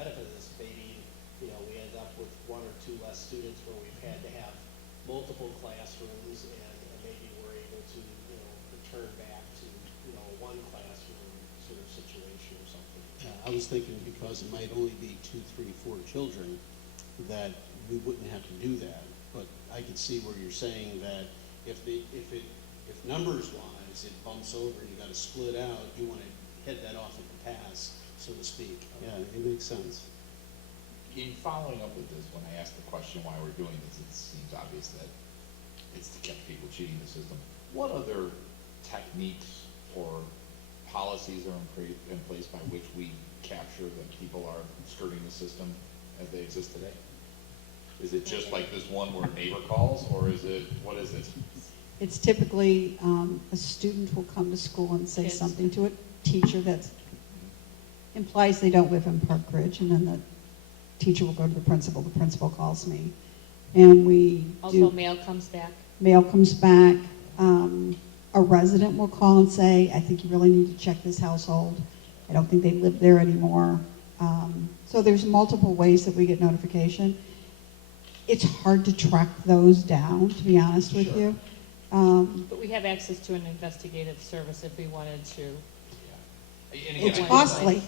benefit of this, maybe, we end up with 1 or 2 less students where we've had to have multiple classrooms, and maybe we're able to, return back to, one classroom sort of situation or something. I was thinking because it might only be 2, 3, 4 children, that we wouldn't have to do that. But I could see where you're saying that if numbers wise it bumps over and you got to split out, you want to head that off at the pass, so to speak. Yeah, it makes sense. In following up with this, when I asked the question why we're doing this, it seems obvious that it's to keep people cheating the system. What other techniques or policies are in place by which we capture that people are skirting the system as they exist today? Is it just like this one where a neighbor calls, or is it, what is it? It's typically a student will come to school and say something to a teacher that implies they don't live in Park Ridge, and then the teacher will go to the principal calls me. And we also mail comes back. Mail comes back. A resident will call and say, I think you really need to check this household. I don't think they live there anymore. So there's multiple ways that we get notification. It's hard to track those down, to be honest with you. But we have access to an investigative service if we wanted to. Yeah. And again, It's costly.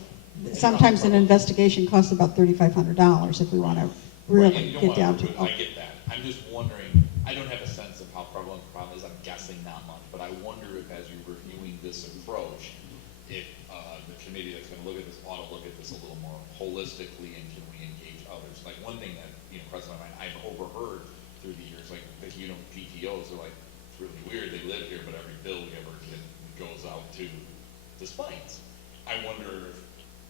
Sometimes an investigation costs about $3,500 if we want to really get down to it. I get that. I'm just wondering, I don't have a sense of how prevalent the problem is. I'm guessing not much, but I wonder if, as you're reviewing this approach, if the committee that's going to look at this ought to look at this a little more holistically, and can we engage others? Like one thing that crossed my mind, I've overheard through the years, like that PTOs are like, it's really weird. They live here, but every bill we ever get goes out to the spines. I wonder if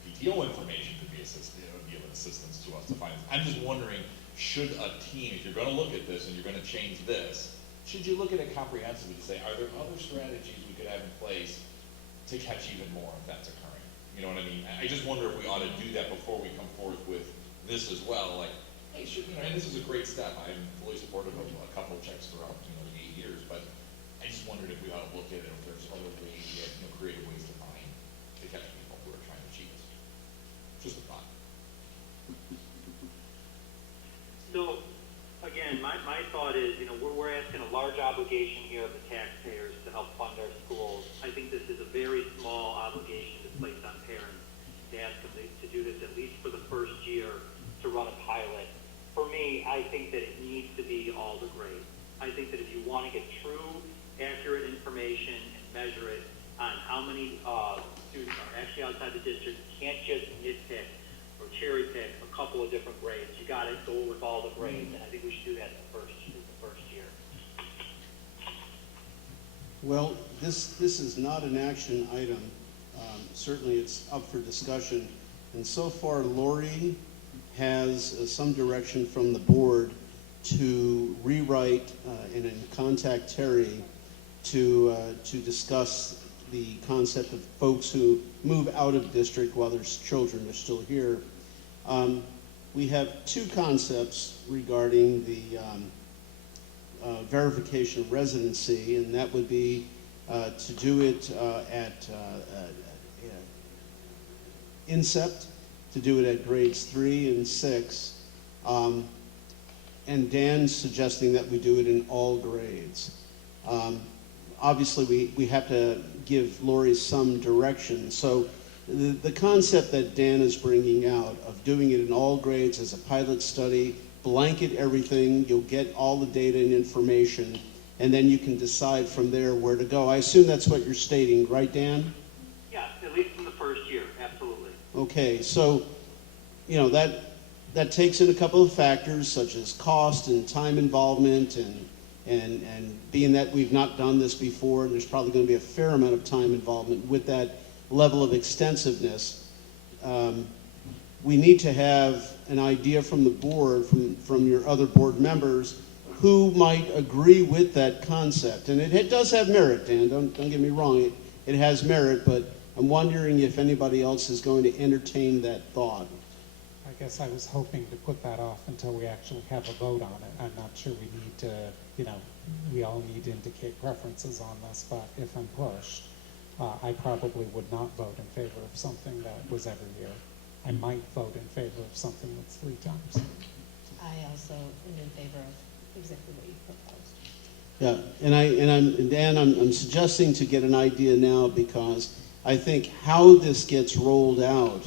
PTO information could be be of assistance to us to find. I'm just wondering, should a team, if you're going to look at this and you're going to change this, should you look at it comprehensively to say, are there other strategies we could have in place to catch even more if that's occurring? You know what I mean? I just wonder if we ought to do that before we come forth with this as well. Like, hey, and this is a great step. I'm fully supportive of a couple of checks throughout the 8 years, but I just wondered if we ought to look at it, if there's other ways, creative ways to find, to catch people who are trying to cheat us. Just a thought. So, again, my thought is, we're asking a large obligation here of the taxpayers to help fund our schools. I think this is a very small obligation to place on parents to ask them to do this at least for the first year, to run a pilot. For me, I think that it needs to be all the grades. I think that if you want to get true, accurate information and measure it on how many students are actually outside the district, you can't just nitpick or cherry pick a couple of different grades. You got to go with all the grades, and I think we should do that in the first year. Well, this is not an action item. Certainly it's up for discussion. And so far, Lori has some direction from the board to rewrite and then contact Terry to discuss the concept of folks who move out of district while their children are still here. We have 2 concepts regarding the verification of residency, and that would be to do it at INSEPT, to do it at grades 3 and 6, and Dan's suggesting that we do it in all grades. Obviously, we have to give Lori some direction. So the concept that Dan is bringing out of doing it in all grades as a pilot study, blanket everything, you'll get all the data and information, and then you can decide from there where to go. I assume that's what you're stating, right, Dan? Yeah, at least in the first year, absolutely. Okay, so, that takes in a couple of factors such as cost and time involvement, and being that we've not done this before, and there's probably going to be a fair amount of time involvement with that level of extensiveness. We need to have an idea from the board, from your other board members, who might agree with that concept. And it does have merit, Dan, don't get me wrong, it has merit, but I'm wondering if anybody else is going to entertain that thought. I guess I was hoping to put that off until we actually have a vote on it. I'm not sure we need to, we all need to indicate preferences on this, but if I'm pushed, I probably would not vote in favor of something that was every year. I might vote in favor of something that's 3 times. I also am in favor of exactly what you proposed. Yeah, and Dan, I'm suggesting to get an idea now because I think how this gets rolled out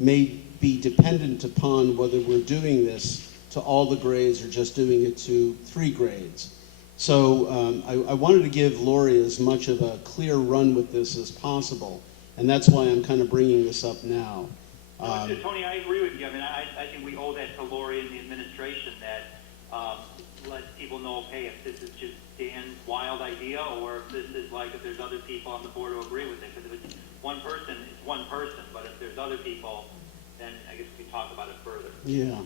may be dependent upon whether we're doing this to all the grades or just doing it to 3 grades. So I wanted to give Lori as much of a clear run with this as possible, and that's why I'm kind of bringing this up now. Tony, I agree with you. I mean, I think we owe that to Lori and the administration that let people know, hey, if this is just Dan's wild idea, or if this is like, if there's other people on the board who agree with it. Because if it's one person, it's one person. But if there's other people, then I guess we can talk about it further. Yeah.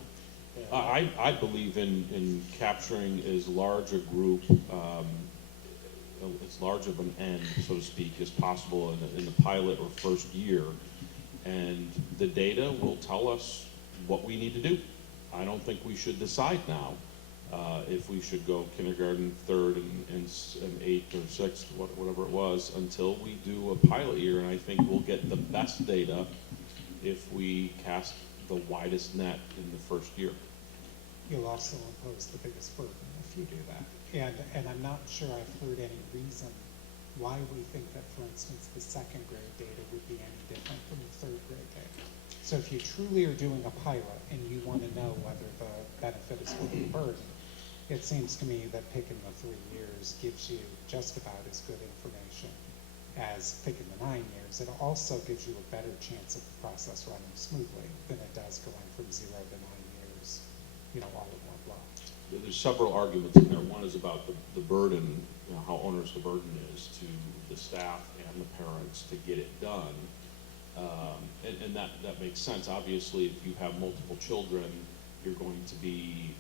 I believe in capturing as large a group, as large of an end, so to speak, as possible in the pilot or first year. And the data will tell us what we need to do. I don't think we should decide now if we should go kindergarten, 3rd, and 8th or 6th, whatever it was, until we do a pilot year. And I think we'll get the best data if we cast the widest net in the first year. You'll also impose the biggest burden if you do that. And I'm not sure I've heard any reason why we think that, for instance, the 2nd grade data would be any different from the 3rd grade data. So if you truly are doing a pilot and you want to know whether the benefit is worth the burden, it seems to me that picking the 3 years gives you just about as good information as picking the 9 years. It also gives you a better chance of the process running smoothly than it does going from 0 to 9 years, all in one block. There's several arguments in there. One is about the burden, how onerous the burden is to the staff and the parents to get it done. And that makes sense. Obviously, if you have multiple children, you're going to be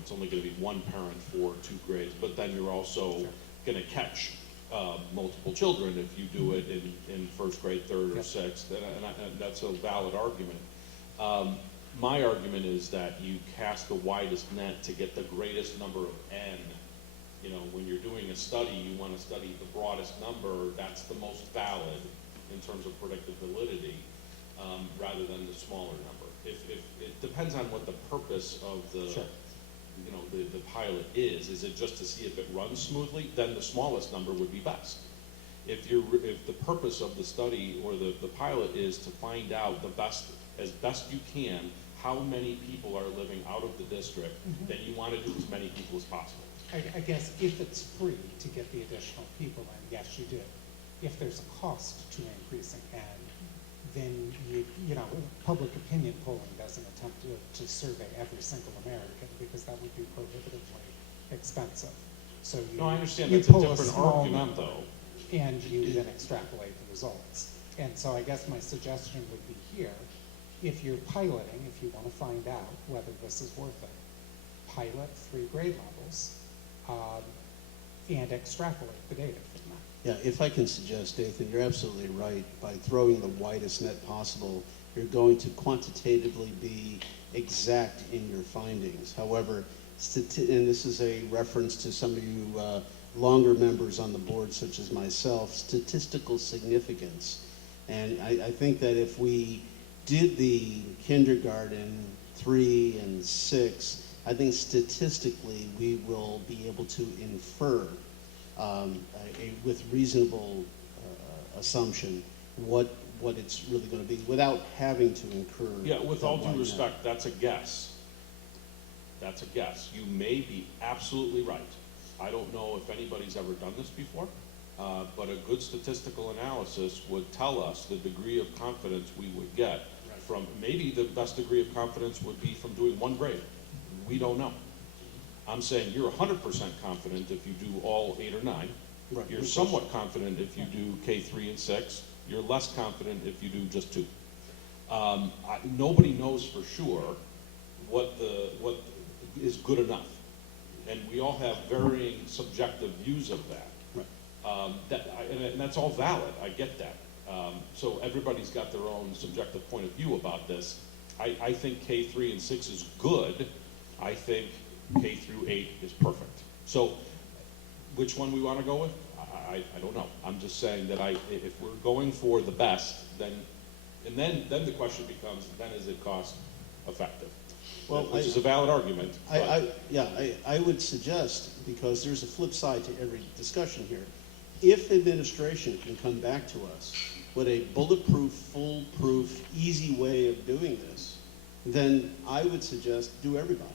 it's only going to be one parent for 2 grades, but then you're also going to catch multiple children if you do it in 1st grade, 3rd, or 6th, and that's a valid argument. My argument is that you cast the widest net to get the greatest number of N. When you're doing a study, you want to study the broadest number that's the most valid in terms of predictive validity, rather than the smaller number. If it depends on what the purpose of the the pilot is. Is it just to see if it runs smoothly? Then the smallest number would be best. If the purpose of the study or the pilot is to find out as best you can how many people are living out of the district, then you want to do as many people as possible. I guess if it's free to get the additional people in, yes, you do. If there's a cost to increasing N, then public opinion polling doesn't attempt to survey every single American because that would be prohibitively expensive. So No, I understand you that's a pull different small argument, number, though. and you then extrapolate the results. And so I guess my suggestion would be here, if you're piloting, if you want to find out whether this is worth it, pilot 3 grade levels and extrapolate the data from that. Yeah, if I can suggest, Nathan, you're absolutely right. By throwing the widest net possible, you're going to quantitatively be exact in your findings. However, and this is a reference to some of you longer members on the board, such as myself, statistical significance. And I think that if we did the kindergarten 3 and 6, I think statistically we will be able to infer with reasonable assumption what it's really going to be without having to incur. Yeah, with that all due wide respect, that's a guess. That's a guess. You may be absolutely right. I don't know if anybody's ever done this before, but a good statistical analysis would tell us the degree of confidence we would get from, maybe the best degree of confidence would be from doing 1 grade. We don't know. I'm saying you're 100% confident if you do all 8 or 9. Right. You're somewhat confident if you do K3 and 6. You're less confident if you do just 2. Nobody knows for sure what is good enough, and we all have varying subjective views of that. Right. And that's all valid. I get that. So everybody's got their own subjective point of view about this. I think K3 and 6 is good. I think K through 8 is perfect. So which one we want to go with, I don't know. I'm just saying that if we're going for the best, then And then the question becomes, then is it cost effective? Well, Which is a valid argument. but- I would suggest, because there's a flip side to every discussion here, if administration can come back to us with a bulletproof, foolproof, easy way of doing this, then I would suggest do everybody.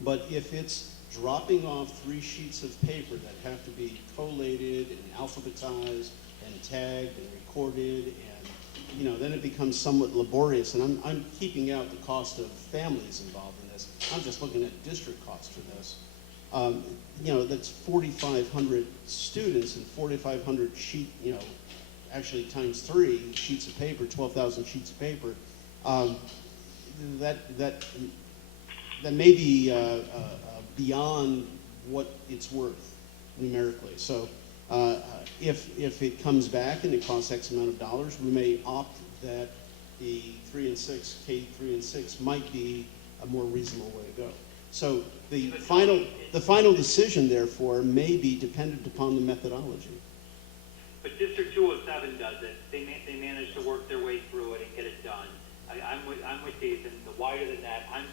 But if it's dropping off 3 sheets of paper that have to be collated and alphabetized and tagged and recorded, and then it becomes somewhat laborious. And I'm keeping out the cost of families involved in this. I'm just looking at district costs for this. That's 4,500 students and 4,500 sheet, actually times 3 sheets of paper, 12,000 sheets of paper. That may be beyond what it's worth numerically. So if it comes back and it costs X amount of dollars, we may opt that the 3 and 6, K3 and 6 might be a more reasonable way to go. So the final decision, therefore, may be dependent upon the methodology. But District 207 does it. They manage to work their way through it and get it done. I'm with Jason. The wider the net, I'm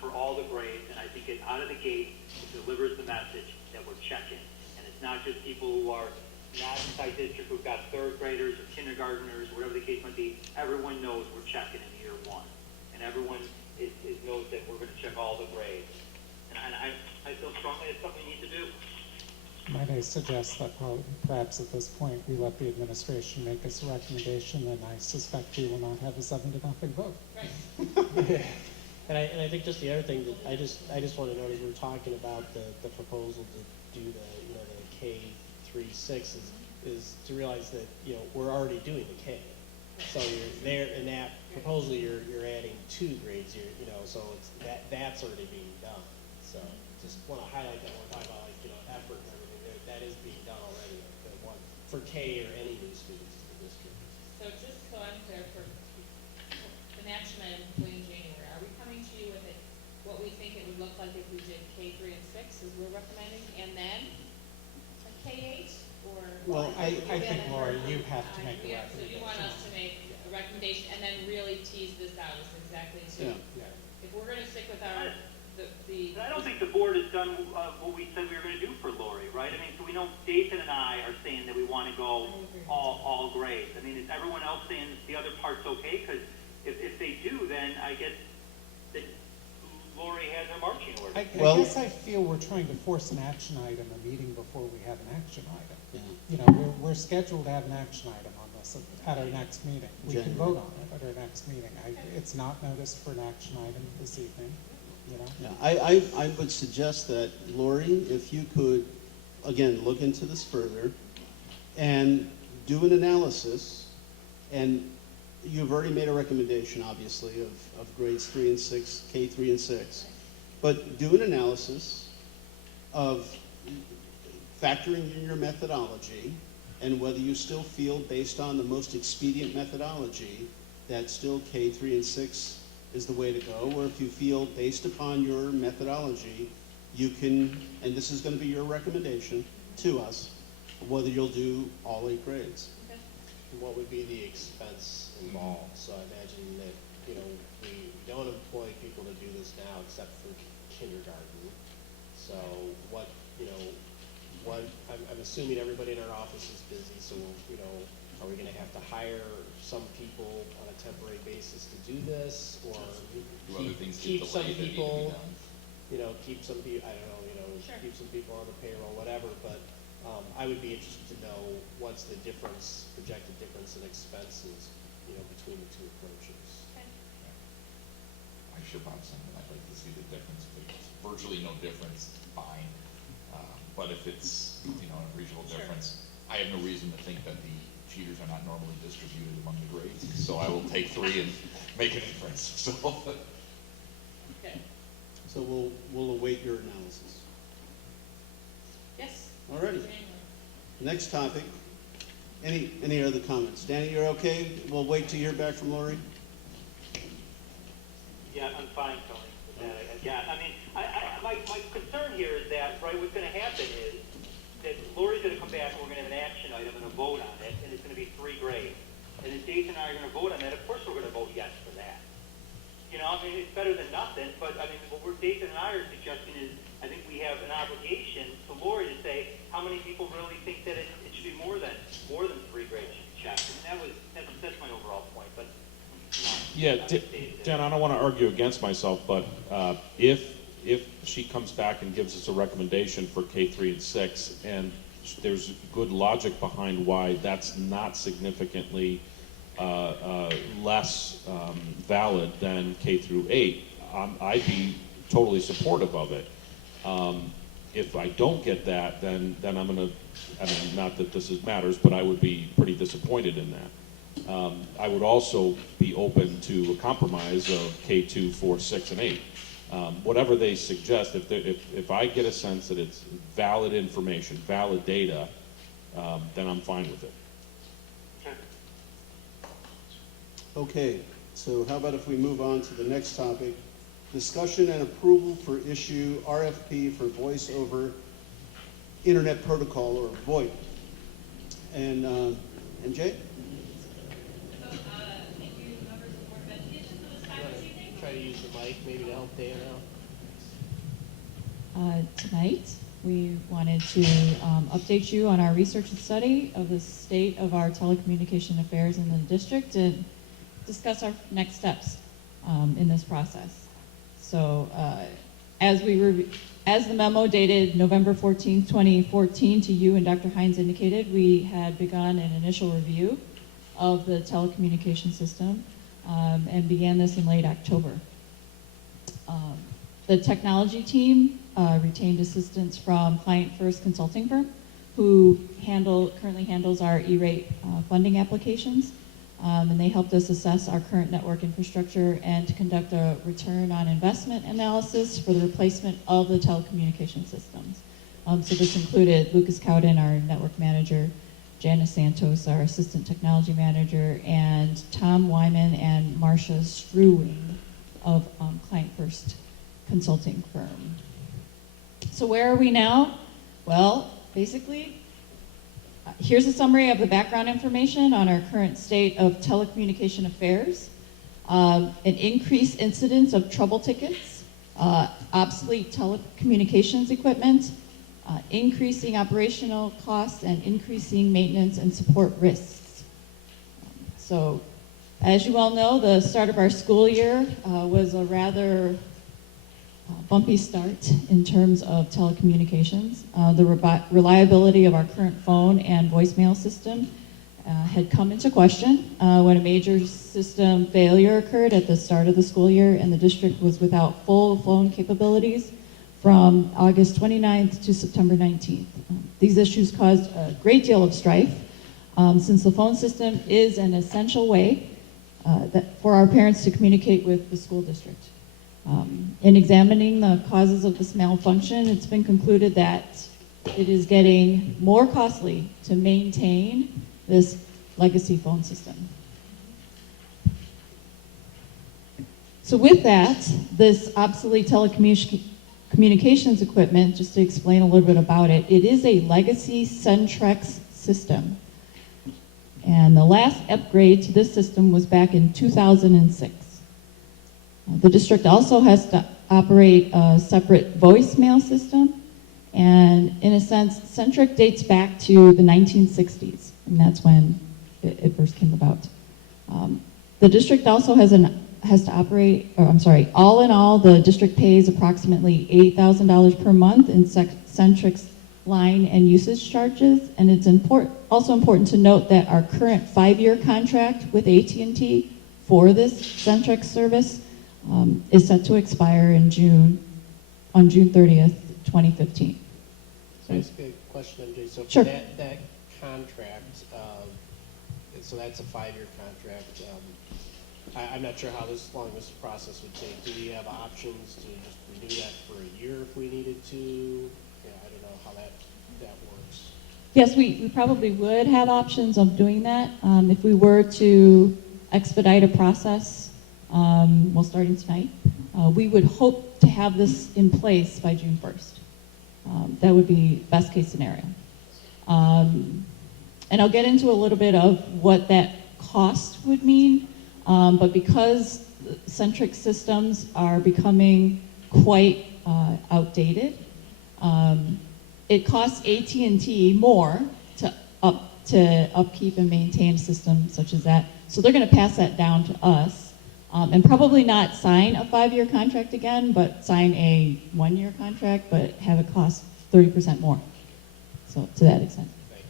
for all the grades, and I think it out of the gate it delivers the message that we're checking, and it's not just people who are not inside district who've got 3rd graders or kindergartners, whatever the case might be. Everyone knows we're checking in year 1, and everyone knows that we're going to check all the grades. And I feel strongly it's something we need to do. Might I suggest that perhaps at this point we let the administration make us a recommendation, and I suspect we will not have a 7-0 vote. Right. And I think just the other thing that I just want to note is we're talking about the proposal to do the K3-6 is to realize that we're already doing the K. So you're there in that proposal you're adding 2 grades so it's that's already being done. So just want to highlight that when we're talking about effort and everything that is being done already for K or any new students in the district. So just so I'm clear, for an action item in January, are we coming to you with what we think it would look like if we did K3 and 6 as we're recommending, and then a K8, or? Well, I think, Laura, you have to make a So you want us to make a recommendation and then really tease this out, is exactly so. Yeah. If we're gonna stick with our, But I don't think the board has done what we said we were going to do for Lori, right? I mean, so we know Jason and I are saying that we want to go all grades. I mean, is everyone else saying the other part's okay? Because if they do, then I guess that Lori has her marching orders. I guess I feel we're trying to force an action item a meeting before we have an action item. Yeah. We're scheduled to have an action item on this at our next meeting. We can January. vote on it at our next meeting. It's not noticed for an action item this evening. Yeah, I would suggest that, Lori, if you could, again, look into this further and do an analysis, and you've already made a recommendation, obviously, of grades 3 and 6, K3 and 6, but do an analysis of factoring in your methodology and whether you still feel, based on the most expedient methodology, that still K3 and 6 is the way to go, or if you feel, based upon your methodology, you can, and this is going to be your recommendation to us, whether you'll do all 8 grades. And what would be the expense involved? So I imagine that, we don't employ people to do this now except for kindergarten. So I'm assuming everybody in our office is busy, so, are we gonna have to hire some people on a temporary basis to do this, or Do other things keep get some delayed that need to be people, done? keep some people, I don't know, Sure. keep some people on the payroll, whatever, but I would be interested to know what's the difference, projected difference in expenses, between the 2 approaches. I should have something, I'd like to see the difference, if it's virtually no difference, fine. But if it's, a regional difference, I have no reason to think that the cheaters are not normally distributed among the grades, so I will take 3 and make a difference, so. Okay, So we'll await your analysis. yes. All righty. January. Next topic. Any other comments? Danny, you're okay? We'll wait to hear back from Lori? Yeah, I'm fine, Tony, with that. I mean, my concern here is that, right, what's going to happen is that Lori's going to come back and we're going to have an action item and a vote on it, and it's going to be 3 grades. and then Jason and I are gonna vote on that, of course we're gonna vote yes for that. You know, I mean, it's better than nothing, but I mean, what Jason and I are suggesting is, I think we have an obligation to Lori to say, how many people really think that it should be more than 3 grades checked? And that's my overall point, but. Yeah, Dan, I don't want to argue against myself, but if she comes back and gives us a recommendation for K3 and 6, and there's good logic behind why that's not significantly less valid than K through 8, I'd be totally supportive of it. If I don't get that, then I'm going to, I mean, not that this matters, but I would be pretty disappointed in that. I would also be open to a compromise of K2, 4, 6, and 8. Whatever they suggest, if I get a sense that it's valid information, valid data, then I'm fine with it. Okay, so how about if we move on to the next topic? Discussion and approval for issue RFP for voice over internet protocol, or VoIP. And Jay? So, thank you, members of the Board of Education, for this time this evening. Try to use the mic maybe to help Dan out. Tonight, we wanted to update you on our research and study of the state of our telecommunication affairs in the district and discuss our next steps in this process. So as the memo dated November 14, 2014 to you and Dr. Hines indicated, we had begun an initial review of the telecommunication system and began this in late October. The technology team retained assistance from Client First Consulting Firm, who currently handles our E-rate funding applications. And they helped us assess our current network infrastructure and to conduct a return on investment analysis for the replacement of the telecommunication systems. So this included Lucas Cowden, our network manager, Janice Santos, our assistant technology manager, and Tom Wyman and Marcia Struwing of Client First Consulting Firm. So where are we now? Well, basically, here's a summary of the background information on our current state of telecommunication affairs. An increased incidence of trouble tickets, obsolete telecommunications equipment, increasing operational costs, and increasing maintenance and support risks. So, as you all know, the start of our school year was a rather bumpy start in terms of telecommunications. The reliability of our current phone and voicemail system had come into question when a major system failure occurred at the start of the school year, and the district was without full phone capabilities from August 29th to September 19th. These issues caused a great deal of strife since the phone system is an essential way for our parents to communicate with the school district. In examining the causes of this malfunction, it's been concluded that it is getting more costly to maintain this legacy phone system. So with that, this obsolete telecommunications equipment, just to explain a little bit about it, it is a legacy Centrex system. And the last upgrade to this system was back in 2006. The district also has to operate a separate voicemail system, and in a sense, Centric dates back to the 1960s, and that's when it first came about. The district also has to operate, all in all, the district pays approximately $8,000 per month in Centric's line and usage charges, and it's also important to note that our current 5-year contract with AT&T for this Centric service is set to expire on June 30th, 2015. So I ask a question, MJ. So Sure. for that contract, so that's a 5-year contract. I'm not sure how long this process would take. Do we have options to just renew that for a year if we needed to? Yeah, I don't know how that works. Yes, we probably would have options of doing that. If we were to expedite a process, starting tonight, we would hope to have this in place by June 1st. That would be best case scenario. And I'll get into a little bit of what that cost would mean, but because Centric systems are becoming quite outdated, it costs AT&T more to upkeep and maintain a system such as that. So they're going to pass that down to us, and probably not sign a 5-year contract again, but sign a 1-year contract, but have it cost 30% more. So to that extent. Thank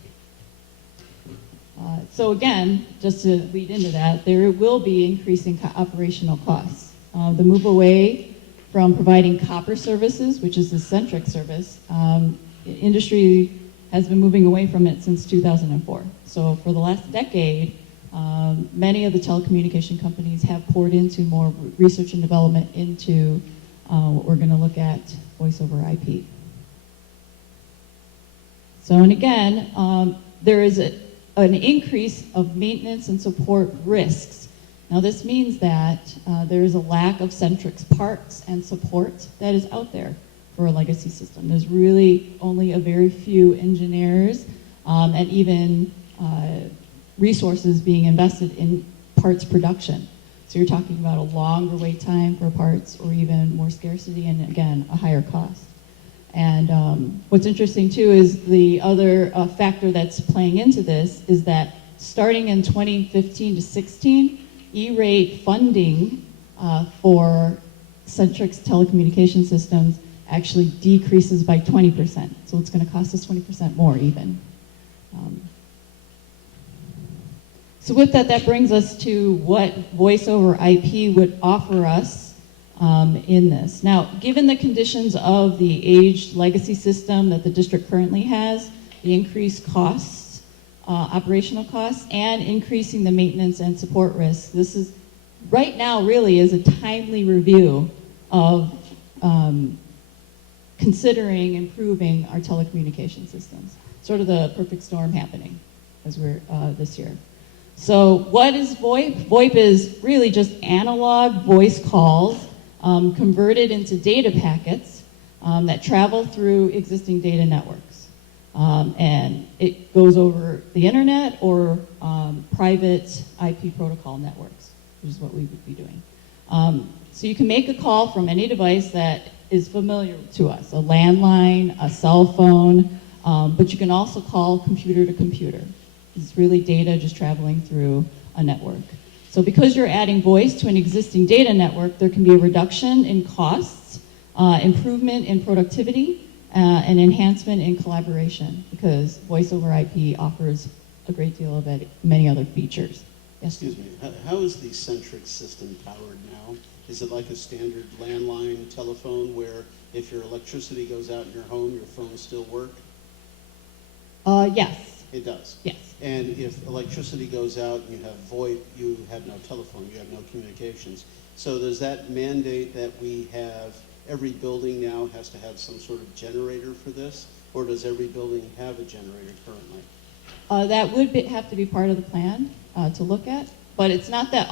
you. So again, just to lead into that, there will be increasing operational costs. The move away from providing copper services, which is the Centric service, industry has been moving away from it since 2004. So for the last decade, many of the telecommunication companies have poured into more research and development into what we're going to look at, voice over IP. So, and again, there is an increase of maintenance and support risks. Now this means that there is a lack of Centric's parts and support that is out there for a legacy system. There's really only a very few engineers and even resources being invested in parts production. So you're talking about a longer wait time for parts or even more scarcity and again, a higher cost. And what's interesting too is the other factor that's playing into this is that starting in 2015 to 16, E-rate funding for Centric's telecommunication systems actually decreases by 20%. So it's going to cost us 20% more even. So with that, that brings us to what voice over IP would offer us in this. Now, given the conditions of the aged legacy system that the district currently has, the increased costs, operational costs, and increasing the maintenance and support risks, this is, right now really is a timely review of considering improving our telecommunication systems. Sort of the perfect storm happening as we're this year. So what is VoIP? VoIP is really just analog voice calls converted into data packets that travel through existing data networks. And it goes over the internet or private IP protocol networks, which is what we would be doing. So you can make a call from any device that is familiar to us, a landline, a cell phone, but you can also call computer to computer. It's really data just traveling through a network. So because you're adding voice to an existing data network, there can be a reduction in costs, improvement in productivity, and enhancement in collaboration, because voice over IP offers a great deal of many other features. Yes? Excuse me, how is the Centric system powered now? Is it like a standard landline telephone where if your electricity goes out in your home, your phone still work? Yes. It does? Yes. And if electricity goes out and you have VoIP, you have no telephone, you have no communications. So does that mandate that we have, every building now has to have some sort of generator for this? Or does every building have a generator currently? That would have to be part of the plan to look at, but it's not that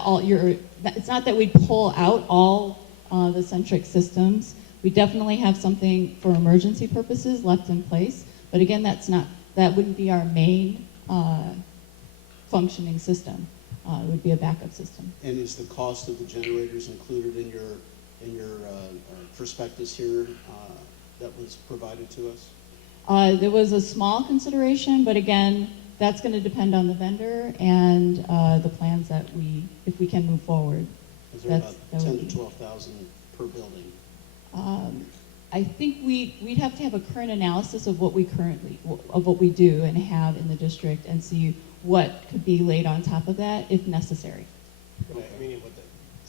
it's not that we pull out all the Centric systems. We definitely have something for emergency purposes left in place, but again, that wouldn't be our main functioning system. It would be a backup system. And is the cost of the generators included in your prospectus here that was provided to us? There was a small consideration, but again, that's going to depend on the vendor and the plans that if we can move forward. Is there about 10,000 to 12,000 per building? I think we'd have to have a current analysis of what we do and have in the district and see what could be laid on top of that if necessary. But I mean, with the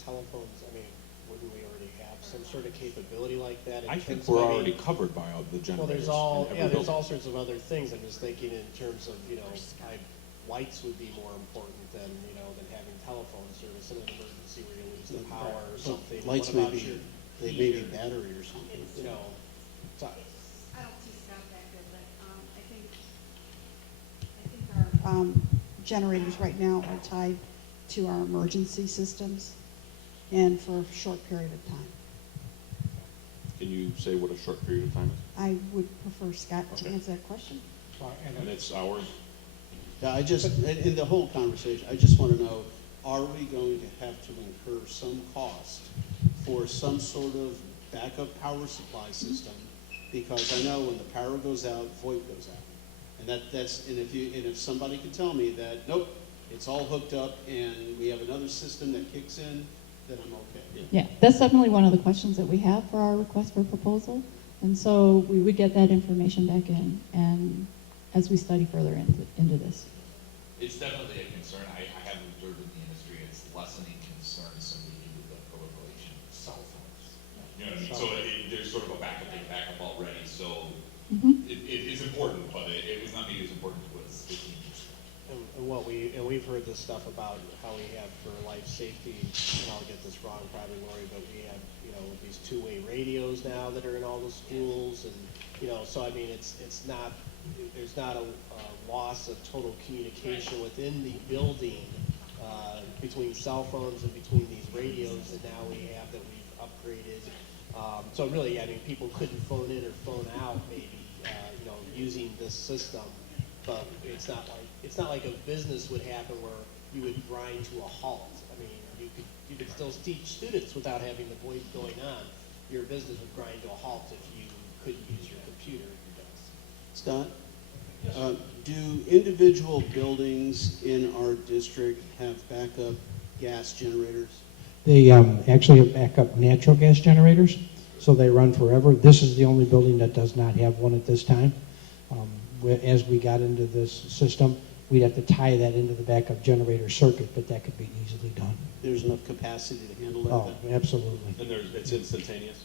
telephones, I mean, wouldn't we already have some sort of capability like that? I think terms of, we're already covered by all the well, generators. there's all sorts of other things. I'm just thinking in terms of, lights would be more important than having telephone service in an emergency where you lose the power or something. Lights What may about be, your they may be heater? battery or something. So- I don't see Scott back there, but I think our generators right now are tied to our emergency systems and for a short period of time. Can you say what a short period of time is? I would prefer Scott to Okay. answer that question. And it's hours? Yeah, in the whole conversation, I just want to know, are we going to have to incur some cost for some sort of backup power supply system? Because I know when the power goes out, VoIP goes out. And if somebody could tell me that, nope, it's all hooked up and we have another system that kicks in, then I'm okay. Yeah, that's definitely one of the questions that we have for our request for proposal. And so we would get that information back in, and as we study further into this. It's definitely a concern. I have observed in the industry, it's lessening concerns simply due to the proliferation of cell phones. You know what I mean? So there's sort of a backup already, so it's important, but it was not maybe as important as it seems. And we've heard this stuff about how we have for life safety, and I'll get this wrong probably, Lori, but we have, these two-way radios now that are in all the schools, and, so I mean, there's not a loss of total communication within the building between cell phones and between these radios that now we have that we've upgraded. So really, I mean, people couldn't phone in or phone out maybe, using this system, but it's not like a business would happen where you would grind to a halt. I mean, you could still teach students without having the VoIP going on. Your business would grind to a halt if you couldn't use your computer at your desk. Scott, do individual buildings in our district have backup gas generators? They actually have backup natural gas generators, so they run forever. This is the only building that does not have one at this time. As we got into this system, we'd have to tie that into the backup generator circuit, but that could be easily done. There's enough capacity to handle that? Oh, absolutely. And it's instantaneous?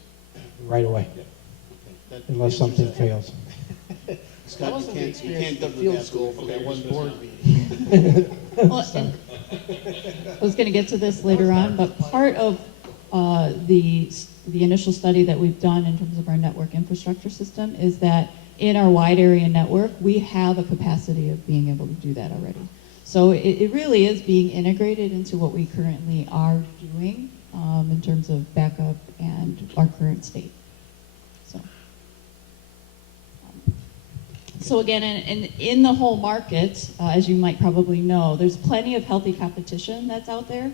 Right away, Okay, that unless answers something that. fails. Scott, you can't go to the field bathroom school for before that you're one supposed board to. meeting. Well, and I was going to get to this later on, but part of the initial study that we've done in terms of our network infrastructure system is that in our wide area network, we have a capacity of being able to do that already. So it really is being integrated into what we currently are doing in terms of backup and our current state. So again, in the whole market, as you might probably know, there's plenty of healthy competition that's out there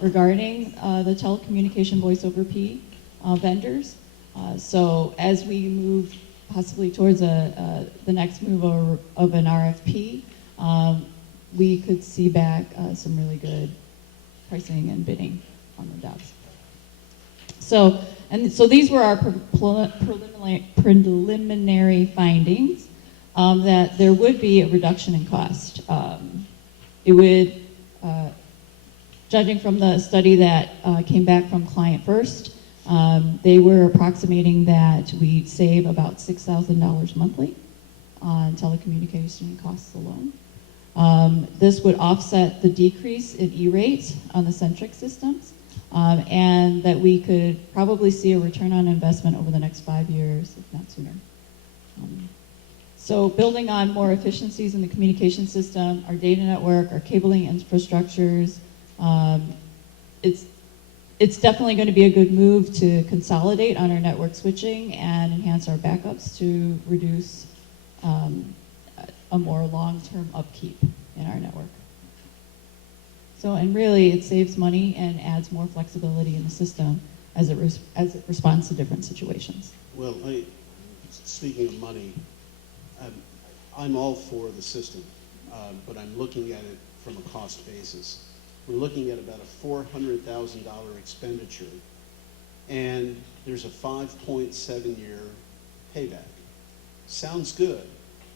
regarding the telecommunication voice over P vendors. So as we move possibly towards the next move of an RFP, we could see back some really good pricing and bidding on the jobs. So these were our preliminary findings, that there would be a reduction in cost. It would, judging from the study that came back from Client First, they were approximating that we'd save about $6,000 monthly on telecommunication costs alone. This would offset the decrease in E-rate on the Centric systems, and that we could probably see a return on investment over the next 5 years, if not sooner. So building on more efficiencies in the communication system, our data network, our cabling infrastructures, it's definitely going to be a good move to consolidate on our network switching and enhance our backups to reduce a more long-term upkeep in our network. So, and really, it saves money and adds more flexibility in the system as it responds to different situations. Well, speaking of money, I'm all for the system, but I'm looking at it from a cost basis. We're looking at about a $400,000 expenditure, and there's a 5.7-year payback. Sounds good,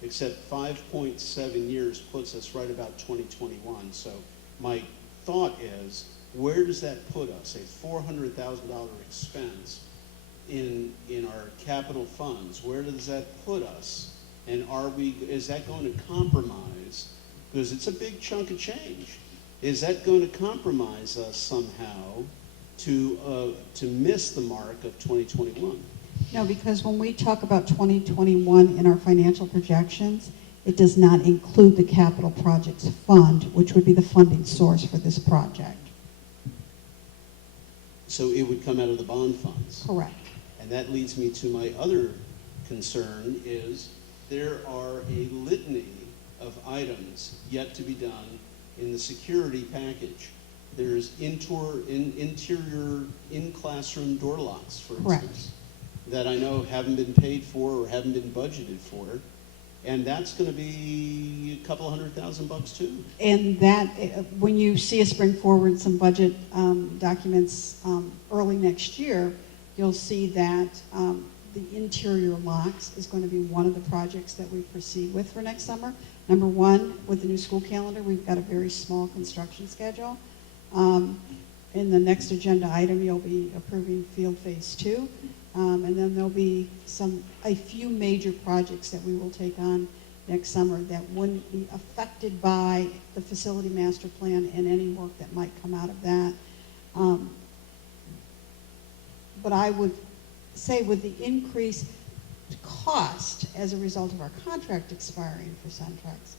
except 5.7 years puts us right about 2021. So my thought is, where does that put us? A $400,000 expense in our capital funds. Where does that put us? And is that going to compromise? Because it's a big chunk of change. Is that going to compromise us somehow to miss the mark of 2021? No, because when we talk about 2021 in our financial projections, it does not include the capital projects fund, which would be the funding source for this project. So it would come out of the bond funds. Correct. And that leads me to my other concern is there are a litany of items yet to be done in the security package. There's interior in-classroom door locks, for Correct. instance, that I know haven't been paid for or haven't been budgeted for. And that's gonna be a couple $100,000 too. And that, when you see us bring forward some budget documents early next year, you'll see that the interior locks is going to be one of the projects that we proceed with for next summer. Number one, with the new school calendar, we've got a very small construction schedule. In the next agenda item, you'll be approving field phase 2. And then there'll be a few major projects that we will take on next summer that wouldn't be affected by the facility master plan and any work that might come out of that. But I would say with the increased cost as a result of our contract expiring for Centrex,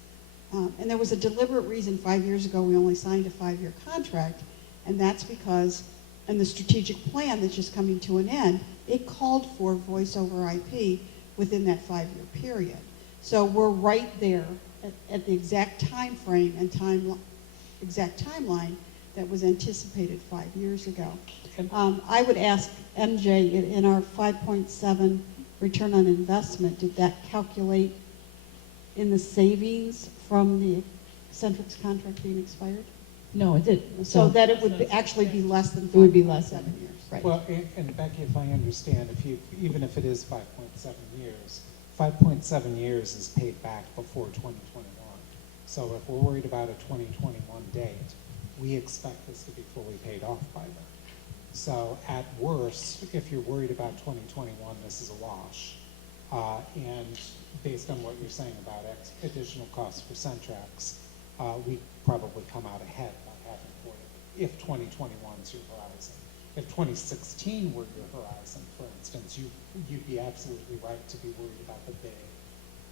and there was a deliberate reason 5 years ago we only signed a 5-year contract, and that's because in the strategic plan that's just coming to an end, it called for voice over IP within that 5-year period. So we're right there at the exact time frame and exact timeline that was anticipated 5 years ago. I would ask MJ, in our 5.7 return on investment, did that calculate in the savings from the Centrex contract being expired? No, it didn't. So that it would actually be less than It would be less 7 than, years. right. Well, and Becky, if I understand, even if it is 5.7 years, 5.7 years is paid back before 2021. So if we're worried about a 2021 date, we expect this to be fully paid off by then. So at worst, if you're worried about 2021, this is a wash. And based on what you're saying about additional costs for Centrex, we probably come out ahead by having for it if 2021 is your horizon. If 2016 were your horizon, for instance, you'd be absolutely right to be worried about the big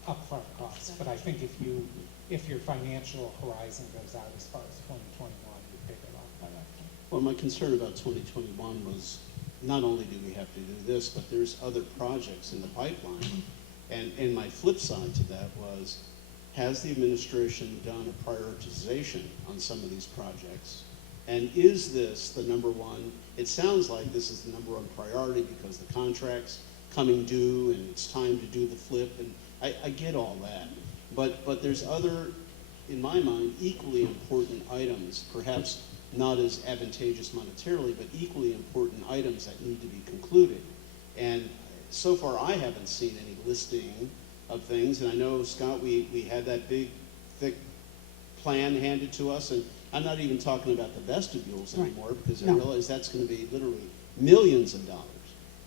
upfront costs. But I think if your financial horizon goes out as far as 2021, you pay it off by that point. Well, my concern about 2021 was not only do we have to do this, but there's other projects in the pipeline. And my flip side to that was, has the administration done a prioritization on some of these projects? And is this the number one? It sounds like this is the number one priority because the contract's coming due and it's time to do the flip, and I get all that. But there's other, in my mind, equally important items, perhaps not as advantageous monetarily, but equally important items that need to be concluded. And so far, I haven't seen any listing of things. And I know, Scott, we had that big, thick plan handed to us, and I'm not even talking about the vestibules anymore, because I realize that's going to be literally millions of dollars.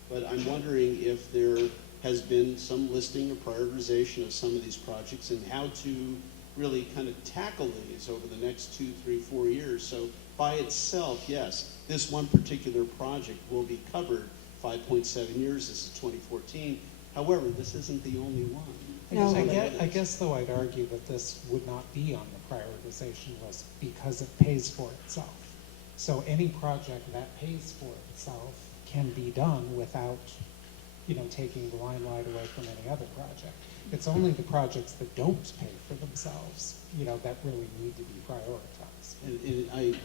But I'm wondering if there has been some listing or prioritization of some of these projects and how to really kind of tackle these over the next 2, 3, 4 years. So by itself, yes, this one particular project will be covered 5.7 years. This is 2014. However, this isn't the only one. No. I guess though I'd argue that this would not be on the prioritization list because it pays for itself. So any project that pays for itself can be done without, taking the limelight away from any other project. It's only the projects that don't pay for themselves, that really need to be prioritized. And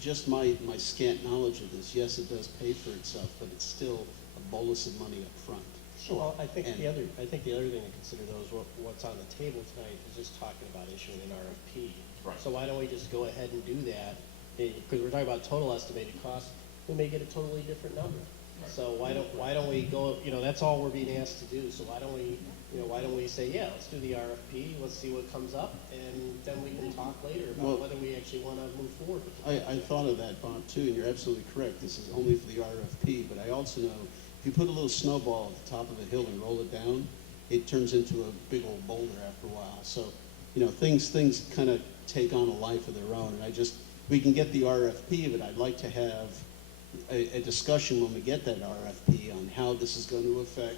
just my scant knowledge of this, yes, it does pay for itself, but it's still a bolus of money up front. Sure. Well, I think And- the other thing to consider though is what's on the table tonight is just talking about issuing an RFP. Right. So why don't we just go ahead and do that? Because we're talking about total estimated cost, we may get a totally different number. Right. So why don't we go, that's all we're being asked to do. So why don't we say, yeah, let's do the RFP, let's see what comes up, and then we can talk later about Well- whether we actually want to move forward with it. I thought of that, Bob, too, and you're absolutely correct. This is only for the RFP, but I also know if you put a little snowball at the top of a hill and roll it down, it turns into a big old boulder after a while. So, things kind of take on a life of their own. And we can get the RFP, but I'd like to have a discussion when we get that RFP on how this is going to affect,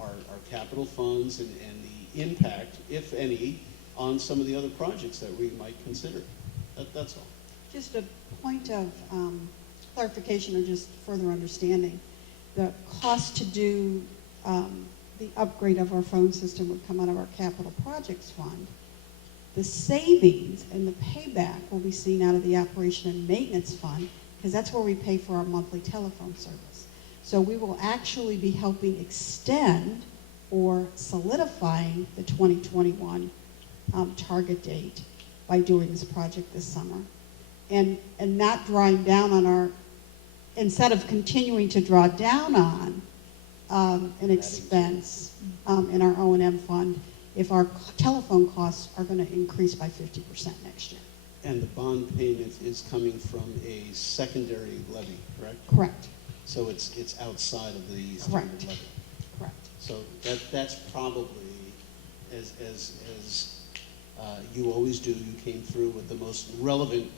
our capital funds and the impact, if any, on some of the other projects that we might consider. That's all. Just a point of clarification or just further understanding. The cost to do the the upgrade of our phone system would come out of our capital projects fund. The savings and the payback will be seen out of the operation and maintenance fund, because that's where we pay for our monthly telephone service. So we will actually be helping extend or solidifying the 2021 target date by doing this project this summer. And not drawing down on our, instead of continuing to draw down on an expense in our O&M fund, if our telephone costs are going to increase by 50% next year. And the bond payment is coming from a secondary levy, correct? Correct. So it's outside of the standard Correct. levy. Correct. So that's probably, as you always do, you came through with the most relevant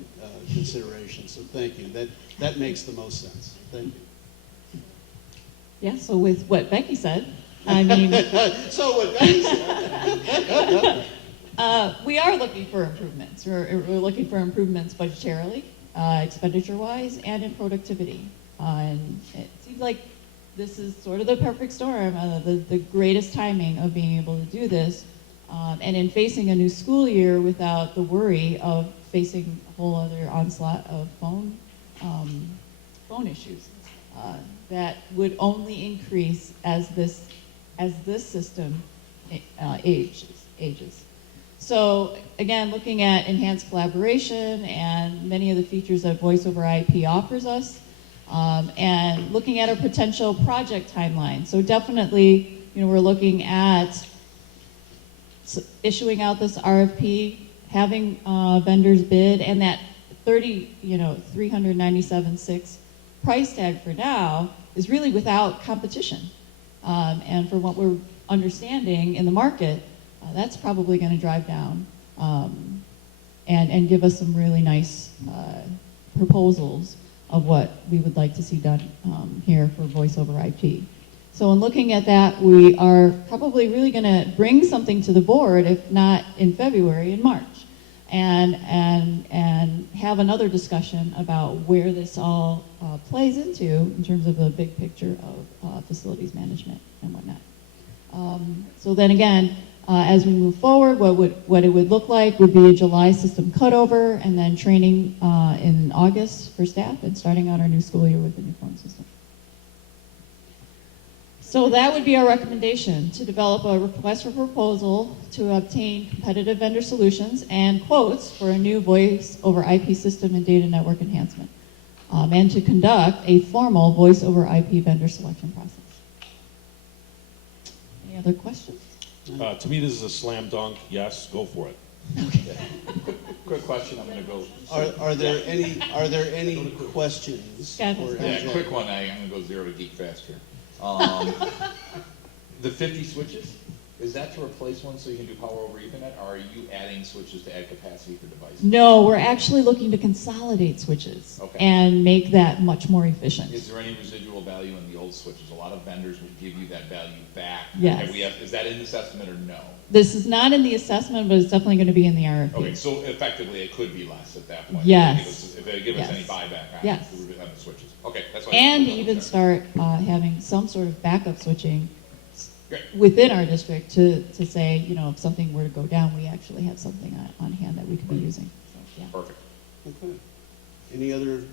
consideration, so thank you. That makes the most sense. Thank you. Yeah, so with what Becky said, I mean, So what Becky said. we are looking for improvements. We're looking for improvements budgetarily, expenditure-wise, and in productivity. And it seems like this is sort of the perfect storm, the greatest timing of being able to do this. And in facing a new school year without the worry of facing a whole other onslaught of phone issues, that would only increase as this system ages. So again, looking at enhanced collaboration and many of the features that Voice over IP offers us, and looking at a potential project timeline. So definitely, we're looking at issuing out this RFP, having vendors bid, and that 397.6 price tag for now is really without competition. And for what we're understanding in the market, that's probably going to drive down and give us some really nice proposals of what we would like to see done here for Voice over IP. So in looking at that, we are probably really going to bring something to the board, if not in February, in March, and have another discussion about where this all plays into in terms of the big picture of facilities management and whatnot. So then again, as we move forward, what it would look like would be a July system cutover, and then training in August for staff, and starting out our new school year with the new phone system. So that would be our recommendation, to develop a request for proposal to obtain competitive vendor solutions and quotes for a new voice over IP system and data network enhancement, and to conduct a formal voice over IP vendor selection process. Any other questions? To me, this is a slam dunk. Yes, go for it. Quick question, I'm gonna go. Are there any questions? Scott for has Yeah, MJ? quick one, I'm gonna go zero to geek fast here. The 50 switches, is that to replace one so you can do power over Ethernet, or are you adding switches to add capacity for devices? No, we're actually looking to consolidate switches Okay. and make that much more efficient. Is there any residual value in the old switches? A lot of vendors would give you that value back. Yes. Is that in this estimate or no? This is not in the assessment, but it's definitely going to be in the RFP. Okay, so effectively, it could be less at that point. Yes. If they give us any Yes. buyback on Yes. the switches. Okay, that's why. And even start having some sort of backup switching Great. within our district to say, if something were to go down, we actually have something on hand that we could be using. So, yeah. Perfect. Okay. Any other?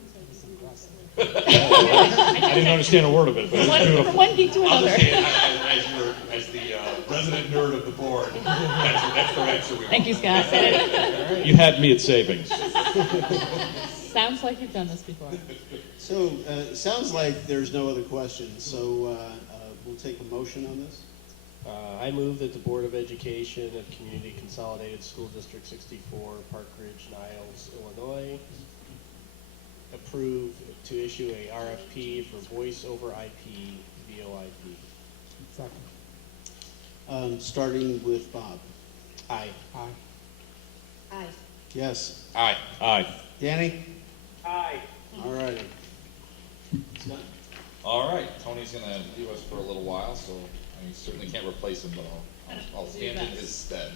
I didn't understand a word of it, but it was From beautiful. one geek to I'll another. just say it as the resident nerd of the board. That's the answer we want. Thank you, Scott. You had me at savings. Sounds like you've done this before. So, sounds like there's no other questions, so we'll take a motion on this. I move that the Board of Education of Community Consolidated School District 64, Park Ridge-Niles, Illinois, approve to issue a RFP for voice over IP, VoIP. Second. Starting with Bob. Aye. Aye. Aye. Yes. Aye. Aye. Danny? Aye. All righty. Scott? All right, Tony's gonna leave us for a little while, so I certainly can't replace him, but I'll stand in his stead.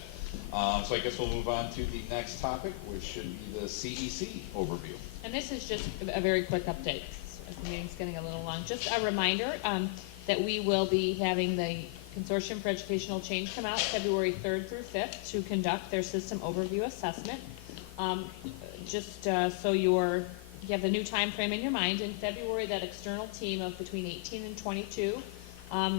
So I guess we'll move on to the next topic, which should be the CEC overview. And this is just a very quick update, as the meeting's getting a little long. Just a reminder that we will be having the Consortium for Educational Change come out February 3rd through 5th to conduct their system overview assessment. So you have the new time frame in your mind. In February, that external team of between 18 and 22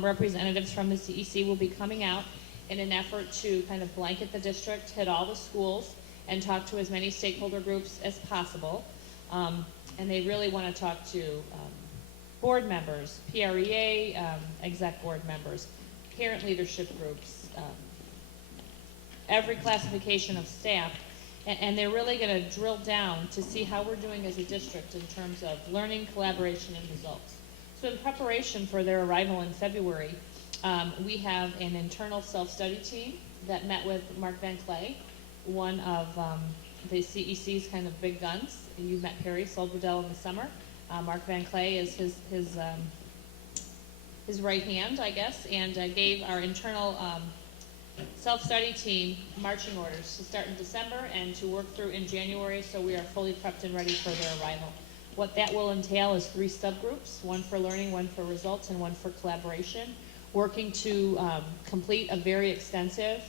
representatives from the CEC will be coming out in an effort to kind of blanket the district, hit all the schools, and talk to as many stakeholder groups as possible. And they really want to talk to board members, PREA, exec board members, parent leadership groups, every classification of staff, and they're really going to drill down to see how we're doing as a district in terms of learning, collaboration, and results. So in preparation for their arrival in February, we have an internal self-study team that met with Mark Van Clay, one of the CEC's kind of big guns. You met Perry Solberdell in the summer. Mark Van Clay is his right hand, I guess, and gave our internal self-study team marching orders to start in December and to work through in January, so we are fully prepped and ready for their arrival. What that will entail is 3 subgroups, one for learning, one for results, and one for collaboration, working to complete a very extensive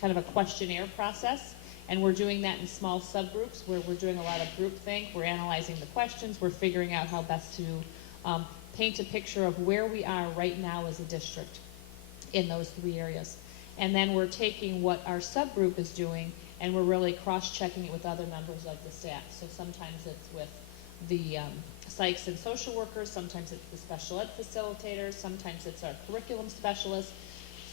kind of a questionnaire process. And we're doing that in small subgroups where we're doing a lot of groupthink. We're analyzing the questions. We're figuring out how best to paint a picture of where we are right now as a district in those 3 areas. And then we're taking what our subgroup is doing and we're really cross-checking it with other members of the staff. So sometimes it's with the psychs and social workers, sometimes it's the special ed facilitators, sometimes it's our curriculum specialists.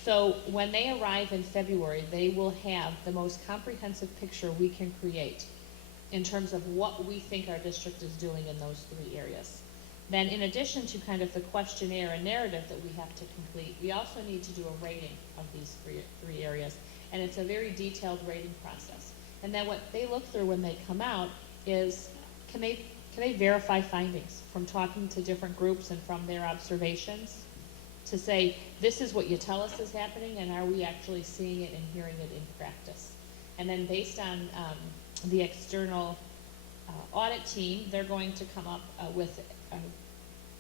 So when they arrive in February, they will have the most comprehensive picture we can create in terms of what we think our district is doing in those 3 areas. Then in addition to kind of the questionnaire and narrative that we have to complete, we also need to do a rating of these three areas. And it's a very detailed rating process. And then what they look through when they come out is, can they verify findings from talking to different groups and from their observations to say, this is what you tell us is happening, and are we actually seeing it and hearing it in practice? And then based on the external audit team, they're going to come up with an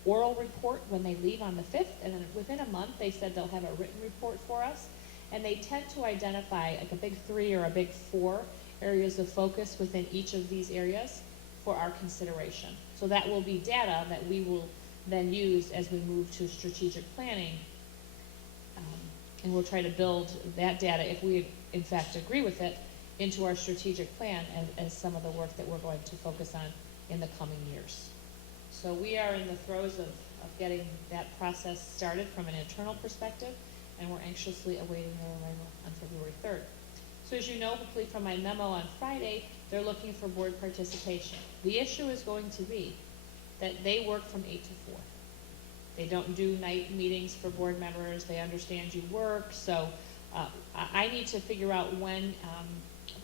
oral report when they leave on the 5th, and then within a month they said they'll have a written report for us. And they tend to identify like a big 3 or a big 4 areas of focus within each of these areas for our consideration. So that will be data that we will then use as we move to strategic planning. And we'll try to build that data, if we in fact agree with it, into our strategic plan as some of the work that we're going to focus on in the coming years. So we are in the throes of getting that process started from an internal perspective, and we're anxiously awaiting their arrival on February 3rd. So as you know, hopefully from my memo on Friday, they're looking for board participation. The issue is going to be that they work from 8 to 4. They don't do night meetings for board members. They understand you work. So I need to figure out when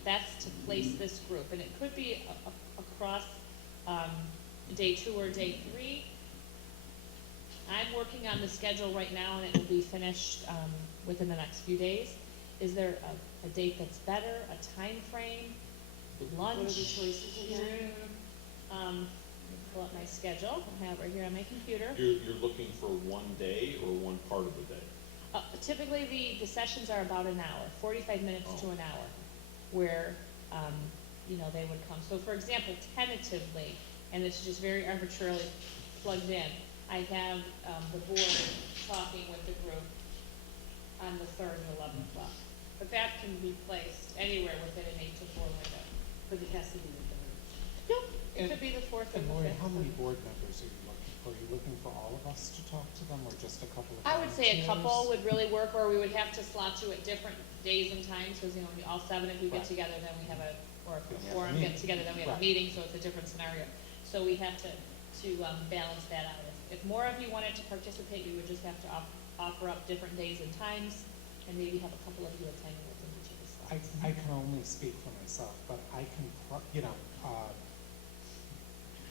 best to place this group. And it could be across day 2 or day 3. I'm working on the schedule right now, and it will be finished within the next few days. Is there a date that's better, a time frame, lunch? What are the choices again? Let me pull up my schedule. I have it right here on my computer. You're looking for one day or one part of the day? Typically, the sessions are about an hour, 45 minutes to an hour, where they would come. So, for example, tentatively, and it's just very arbitrarily plugged in, I have the board talking with the group on the 3rd at 11 o'clock. But that can be placed anywhere within an 8 to 4 window. But it has to be the No, it could be the 4th or And the Lori, 5th. how many board members are you looking for? Are you looking for all of us to talk to them, or just a couple of I would say a couple volunteers? would really work, or we would have to slot you at different days and times, because, all 7, if we get Right. together, then we have or if Then we have a 4 get meeting. together, then we have a Right. meeting, so it's a different scenario. So we have to balance that out. If more of you wanted to participate, we would just have to offer up different days and times, and maybe have a couple of you attending within each of the slots. I can only speak for myself, but I can,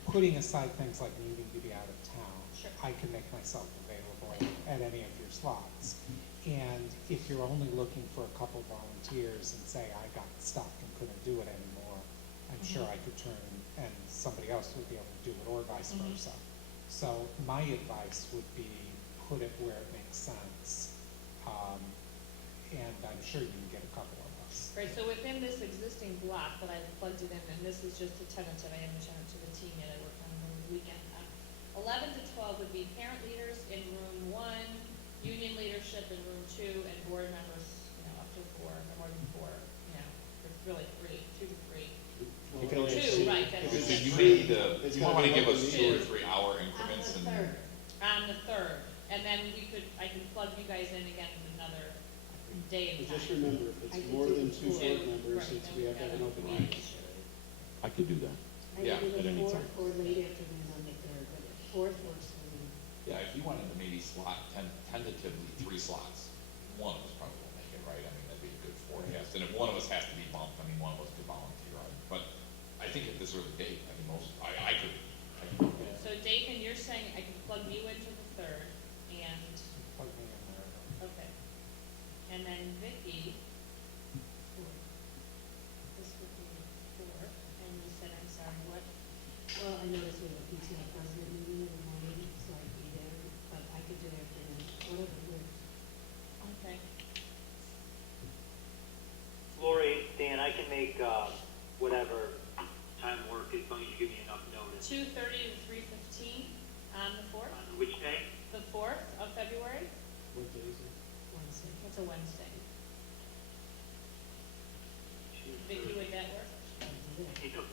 putting aside things like needing to be out of town, Sure. I can make myself available at any of your slots. And if you're only looking for a couple volunteers and say, I got stuck and couldn't do it anymore, I'm sure I could turn and somebody else would be able to do it, or vice versa. So my advice would be, put it where it makes sense, And I'm sure you can get a couple of us. Right, so within this existing block that I've plugged it in, and this is just a tentative, I haven't shown it to the team yet, I worked on it over the weekend. 11 to 12 would be parent leaders in room 1, union leadership in room 2, and board members, up to 4, no more than 4, it's really 3, 2 to 3. You can only have 2, two. right, that's So that's you three. need It's you gotta want me to be give us open 2 or 3 hour increments and. On the 3rd, and then I can plug you guys in again in another day and But just time. remember, if I it's could more do than the 2 fourth. board members, Right, it's, then we have to have an open meeting. I could do that. Yeah, I at can any do the time. fourth or late afternoon on the third, but the fourth works for me. Yeah, if you wanted to maybe slot tentatively 3 slots, one of us probably won't make it, right? I mean, that'd be a good forecast. And if one of us has to be bumped, I mean, one of us could volunteer, right? But I think at this early date, I mean, I could. So Dathan, you're saying I can plug you into the 3rd, and, Plug me in there. okay. And then Vicky, this would be 4th, and you said, I'm sorry, what? Well, I noticed we have a PTO president meeting in the morning, so I'd be there, but I could do afternoon, whatever works. Okay. Lori, Dan, I can make, whatever time work as long as you give me enough notice. 2:30 to 3:15 on the 4th, On which day? the 4th of February? What day is it? Wednesday. It's a Wednesday. Vicky, would that work? You know,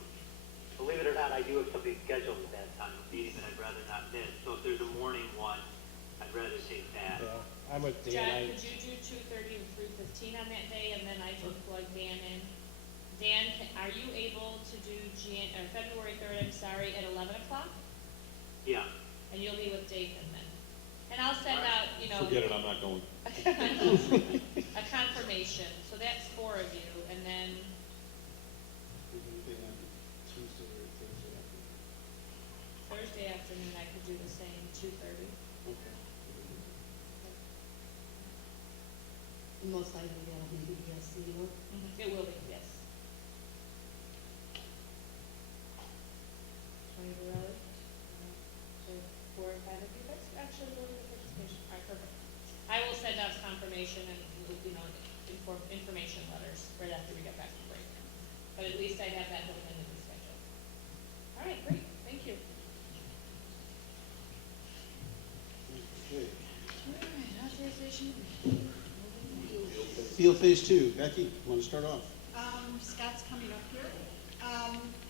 believe it or not, I do have something scheduled at that time, a meeting that I'd rather not miss. So if there's a morning one, I'd rather take that. Yeah, I'm with Dan. John, could you do 2:30 to 3:15 on that day, and then I can plug Dan in? Dan, are you able to do February 3rd, I'm sorry, at 11 o'clock? Yeah. And you'll be with Dathan then? And I'll send out, Forget it, I'm not going. a confirmation, so that's 4 of you, and then, Is anything on Tuesday or Thursday afternoon? Thursday afternoon, I could do the same, 2:30. Okay. And most likely that'll be the CEO. It will be, yes. Tony Borelli, so 4 or 5 of you guys, actually, go to the participation, all right, perfect. I will send out confirmation and, information letters right after we get back from break. But at least I have that built into the schedule. All right, great, thank you. Okay. All right, authorization. Field Phase 2, Becky, want to start off? Scott's coming up here.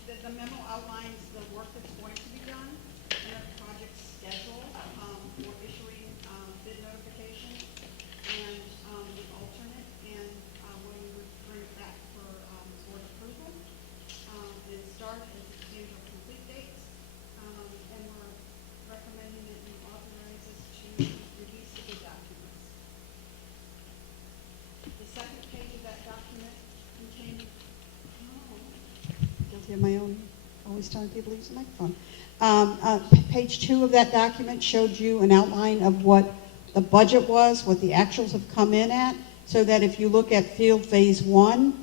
The memo outlines the work that's going to be done and the project schedule for issuing bid notifications and the alternate, and when we would bring it back for board approval. And start and exchange of complete dates, and we're recommending that you authorize us to release the bid documents. The second page of that document contains, guilty of my own, always telling people to use the microphone. Page 2 of that document showed you an outline of what the budget was, what the actuals have come in at, so that if you look at Field Phase 1,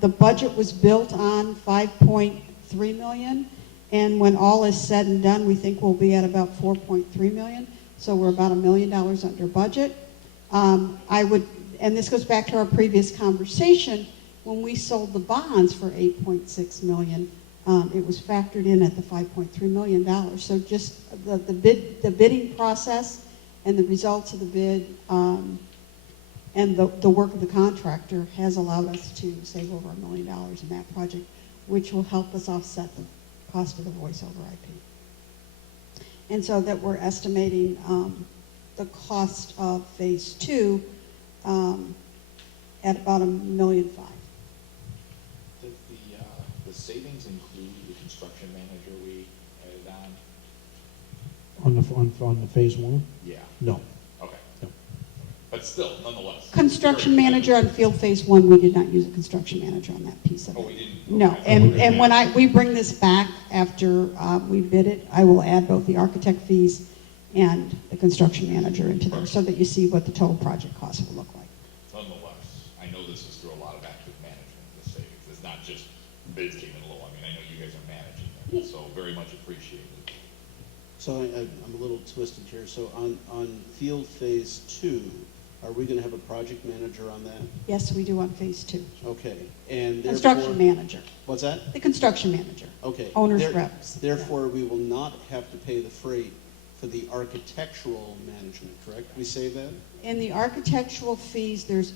the budget was built on 5.3 million, and when all is said and done, we think we'll be at about 4.3 million, so we're about $1 million under budget. And this goes back to our previous conversation, when we sold the bonds for 8.6 million, it was factored in at the $5.3 million. So just the bidding process and the results of the bid and the work of the contractor has allowed us to save over $1 million in that project, which will help us offset the cost of the voice over IP. And so that we're estimating the cost of Phase 2 at about $1.5 million. Does the savings include the construction manager we added on? On the Phase 1? Yeah. No. Okay. No. But still, nonetheless. Construction manager on Field Phase 1, we did not use a construction manager on that piece of it. Oh, we didn't? No, Okay, I thought we were and gonna when we bring this back after we bid it, I will add both the architect fees and the construction manager into there, so that you see what the total project cost will look like. Nonetheless, I know this is through a lot of active management, the savings. It's not just bids came in low. I mean, I know you guys are managing them, so very much appreciated. So I'm a little twisted here. So on Field Phase 2, are we gonna have a project manager on that? Yes, we do on phase 2. Okay, and Construction therefore, manager, what's that? the construction manager. Okay. Owner's there- reps. Therefore, we will not have to pay the freight for the architectural management, correct? We say that? In the architectural fees, there's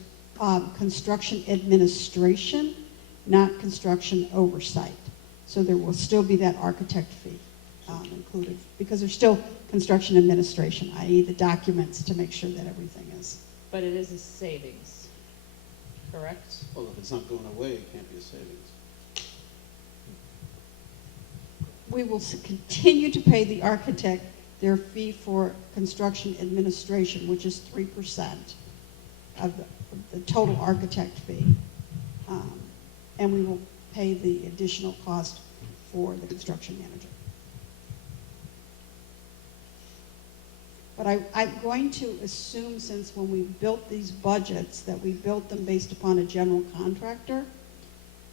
construction administration, not construction oversight. So there will still be that architect fee included, because there's still construction administration, i.e. the documents to make sure that everything is. But it is a savings, correct? Well, if it's not going away, it can't be a savings. We will continue to pay the architect their fee for construction administration, which is 3% of the total architect fee. And we will pay the additional cost for the construction manager. But I'm going to assume, since when we built these budgets, that we built them based upon a general contractor,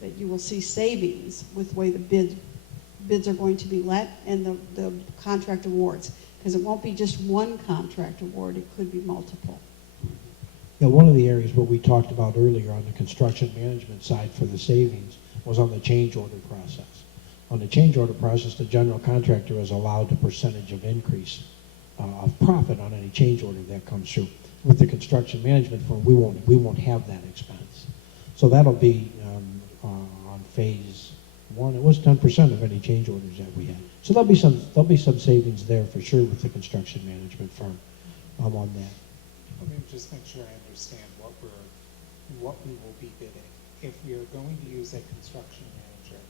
that you will see savings with the way the bids are going to be let and the contract awards. Because it won't be just one contract award, it could be multiple. Yeah, one of the areas what we talked about earlier on the construction management side for the savings was on the change order process. On the change order process, the general contractor is allowed a percentage of increase of profit on any change order that comes through. With the construction management firm, we won't have that expense. So that'll be on phase 1. It was 10% of any change orders that we had. So there'll be some savings there for sure with the construction management firm on that. Let me just make sure I understand what we will be bidding. If we are going to use a construction manager,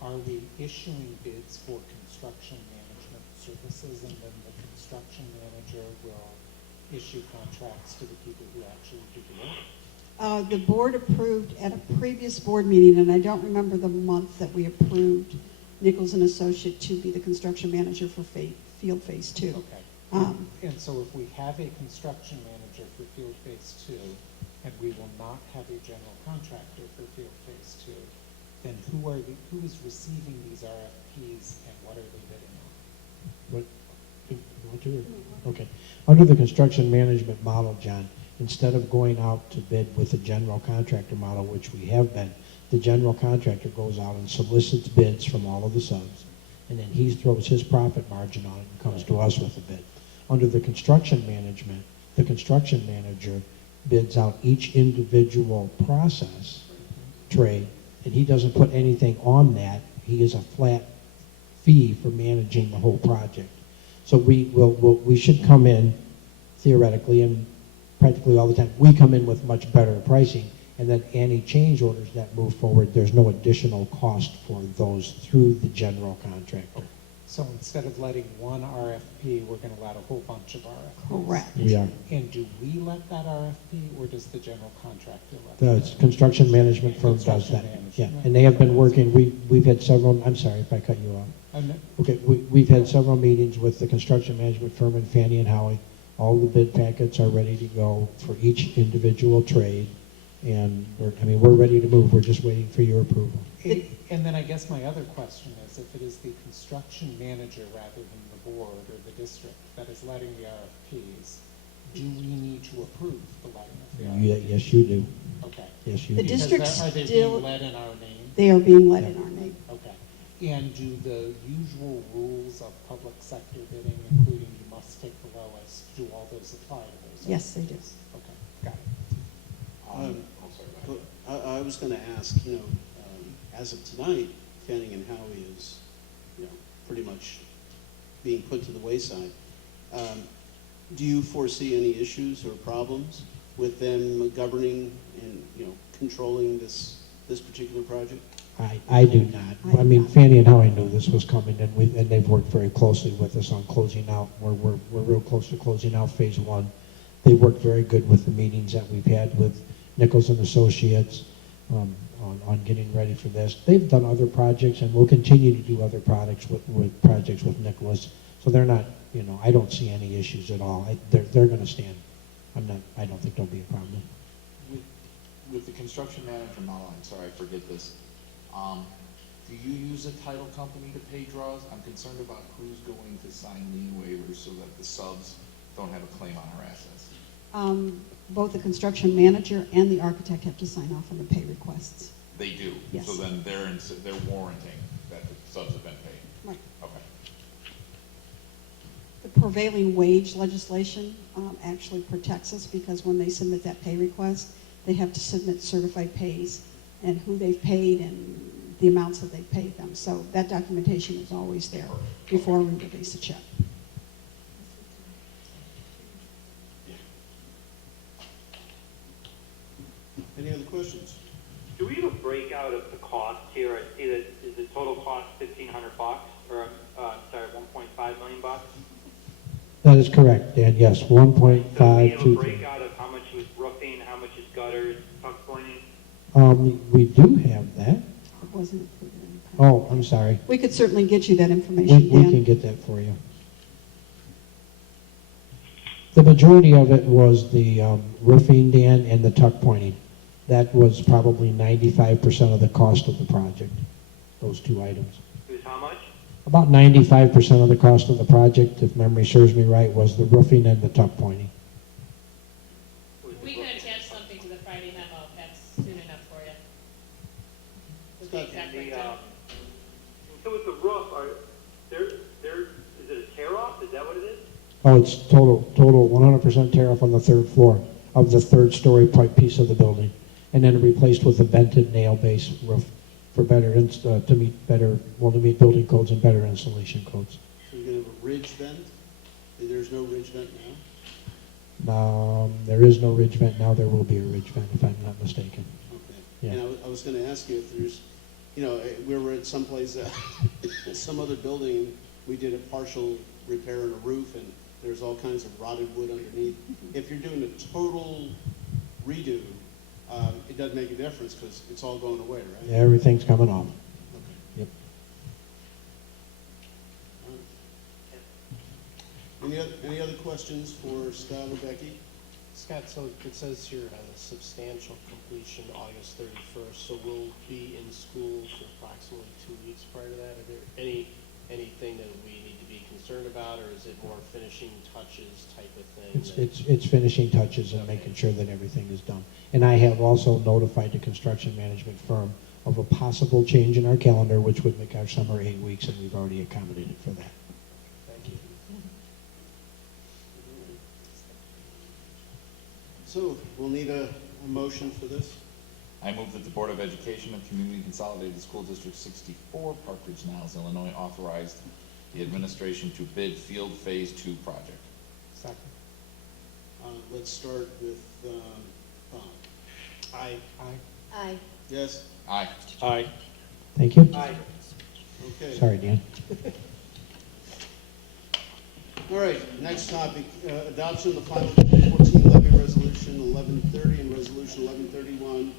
are we issuing bids for construction management services, and then the construction manager will issue contracts to the people who actually do the work? The board approved at a previous board meeting, and I don't remember the month that we approved Nichols and Associate to be the construction manager for field phase 2. Okay. And so if we have a construction manager for field phase 2, and we will not have a general contractor for field phase 2, then who is receiving these RFPs and what are they bidding on? Okay. Under the construction management model, John, instead of going out to bid with the general contractor model, which we have been, the general contractor goes out and solicits bids from all of the subs, and then he throws his profit margin on it and comes to us with a bid. Under the construction management, the construction manager bids out each individual process trade, and he doesn't put anything on that. He is a flat fee for managing the whole project. So we should come in, theoretically, and practically all the time, we come in with much better pricing, and then any change orders that move forward, there's no additional cost for those through the general contractor. So instead of letting one RFP, we're going to let a whole bunch of RFPs. Correct. Yeah. And do we let that RFP, or does the general contractor let The that? construction management firm does Construction that. management. Yeah, and they have been working, we've had several, I'm sorry if I cut you off. Okay, we've had several meetings with the construction management firm and Fannie and Howie. All the bid packets are ready to go for each individual trade, and we're ready to move. We're just waiting for your approval. And then I guess my other question is, if it is the construction manager rather than the board or the district that is letting the RFPs, do we need to approve the letting of the RFPs? Yes, you do. Okay. Yes, you The do. district Are they still- being led in our name? They are being let in our name. Okay. And do the usual rules of public sector bidding, including you must take the lowest, do all those apply to those? Yes, they do. Okay, got it. I was going to ask, as of tonight, Fanning and Howie is, pretty much being put to the wayside. Do you foresee any issues or problems with them governing and, controlling this particular project? I do not. I mean, Fannie and Howie knew this was coming, and they've worked very closely with us on closing out. We're real close to closing out phase 1. They worked very good with the meetings that we've had with Nichols and Associates on getting ready for this. They've done other projects, and will continue to do other projects with projects with Nichols. So they're not, I don't see any issues at all. They're going to stand. I don't think there'll be a problem. With the construction manager model, I'm sorry, I forget this. Do you use a title company to pay draws? I'm concerned about who's going to sign lien waivers so that the subs don't have a claim on our assets. Both the construction manager and the architect have to sign off on the pay requests. They do? Yes. So then they're warranting that the subs have been paid? Right. Okay. The prevailing wage legislation actually protects us because when they submit that pay request, they have to submit certified pays and who they've paid and the amounts that they've paid them. So that documentation is always there before we release a check. Any other questions? Do we have a breakout of the cost here? I see that, is the total cost $1,500 or, sorry, $1.5 million? That is correct, Dan, yes, So we have a 1.523. breakout of how much is roofing, how much is gutters, tuck pointing? We do have that. It wasn't included in the packet. Oh, I'm sorry. We could certainly get you that information, We Dan. can get that for you. The majority of it was the roofing, Dan, and the tuck pointing. That was probably 95% of the cost of the project, those two items. It was how much? About 95% of the cost of the project, if memory serves me right, was the roofing and the tuck pointing. Was the We can roofing? attach something to the Friday memo if that's soon enough for you. With the Scott, exact And the, breakdown. and so with the roof, is it a tear off? Is that what it is? Oh, it's total 100% tear off on the third floor of the third story piece of the building, and then replaced with a vented nail base roof for to meet building codes and better installation codes. So you're gonna have a ridge vent? There's no ridge vent now? There is no ridge vent now. There will be a ridge vent if I'm not mistaken. Okay. Yeah. And I was gonna ask you if there's, we were at someplace, some other building, and we did a partial repair on a roof, and there's all kinds of rotted wood underneath. If you're doing a total redo, it doesn't make a difference because it's all going away, right? Yeah, everything's coming off. Okay. Yep. Any other questions for Scott or Becky? Scott, so it says here substantial completion August 31st, so we'll be in school for approximately 2 weeks prior to that. Are there anything that we need to be concerned about, or is it more finishing touches type of thing? It's finishing touches and making sure that everything is done. And I have also notified the construction management firm of a possible change in our calendar, which would make our summer 8 weeks, and we've already accommodated for that. Thank you. So we'll need a motion for this. I move that the Board of Education of Community Consolidated School District 64, Park Ridge-Niles, Illinois, authorized the administration to bid Field Phase 2 project. Second. Let's start with Bob. Aye. Aye. Yes? Aye. Aye. Thank you. Aye. Okay. Sorry, Dan. All right, next topic, adoption of the final 2014 levy resolution 1130 and resolution 1131,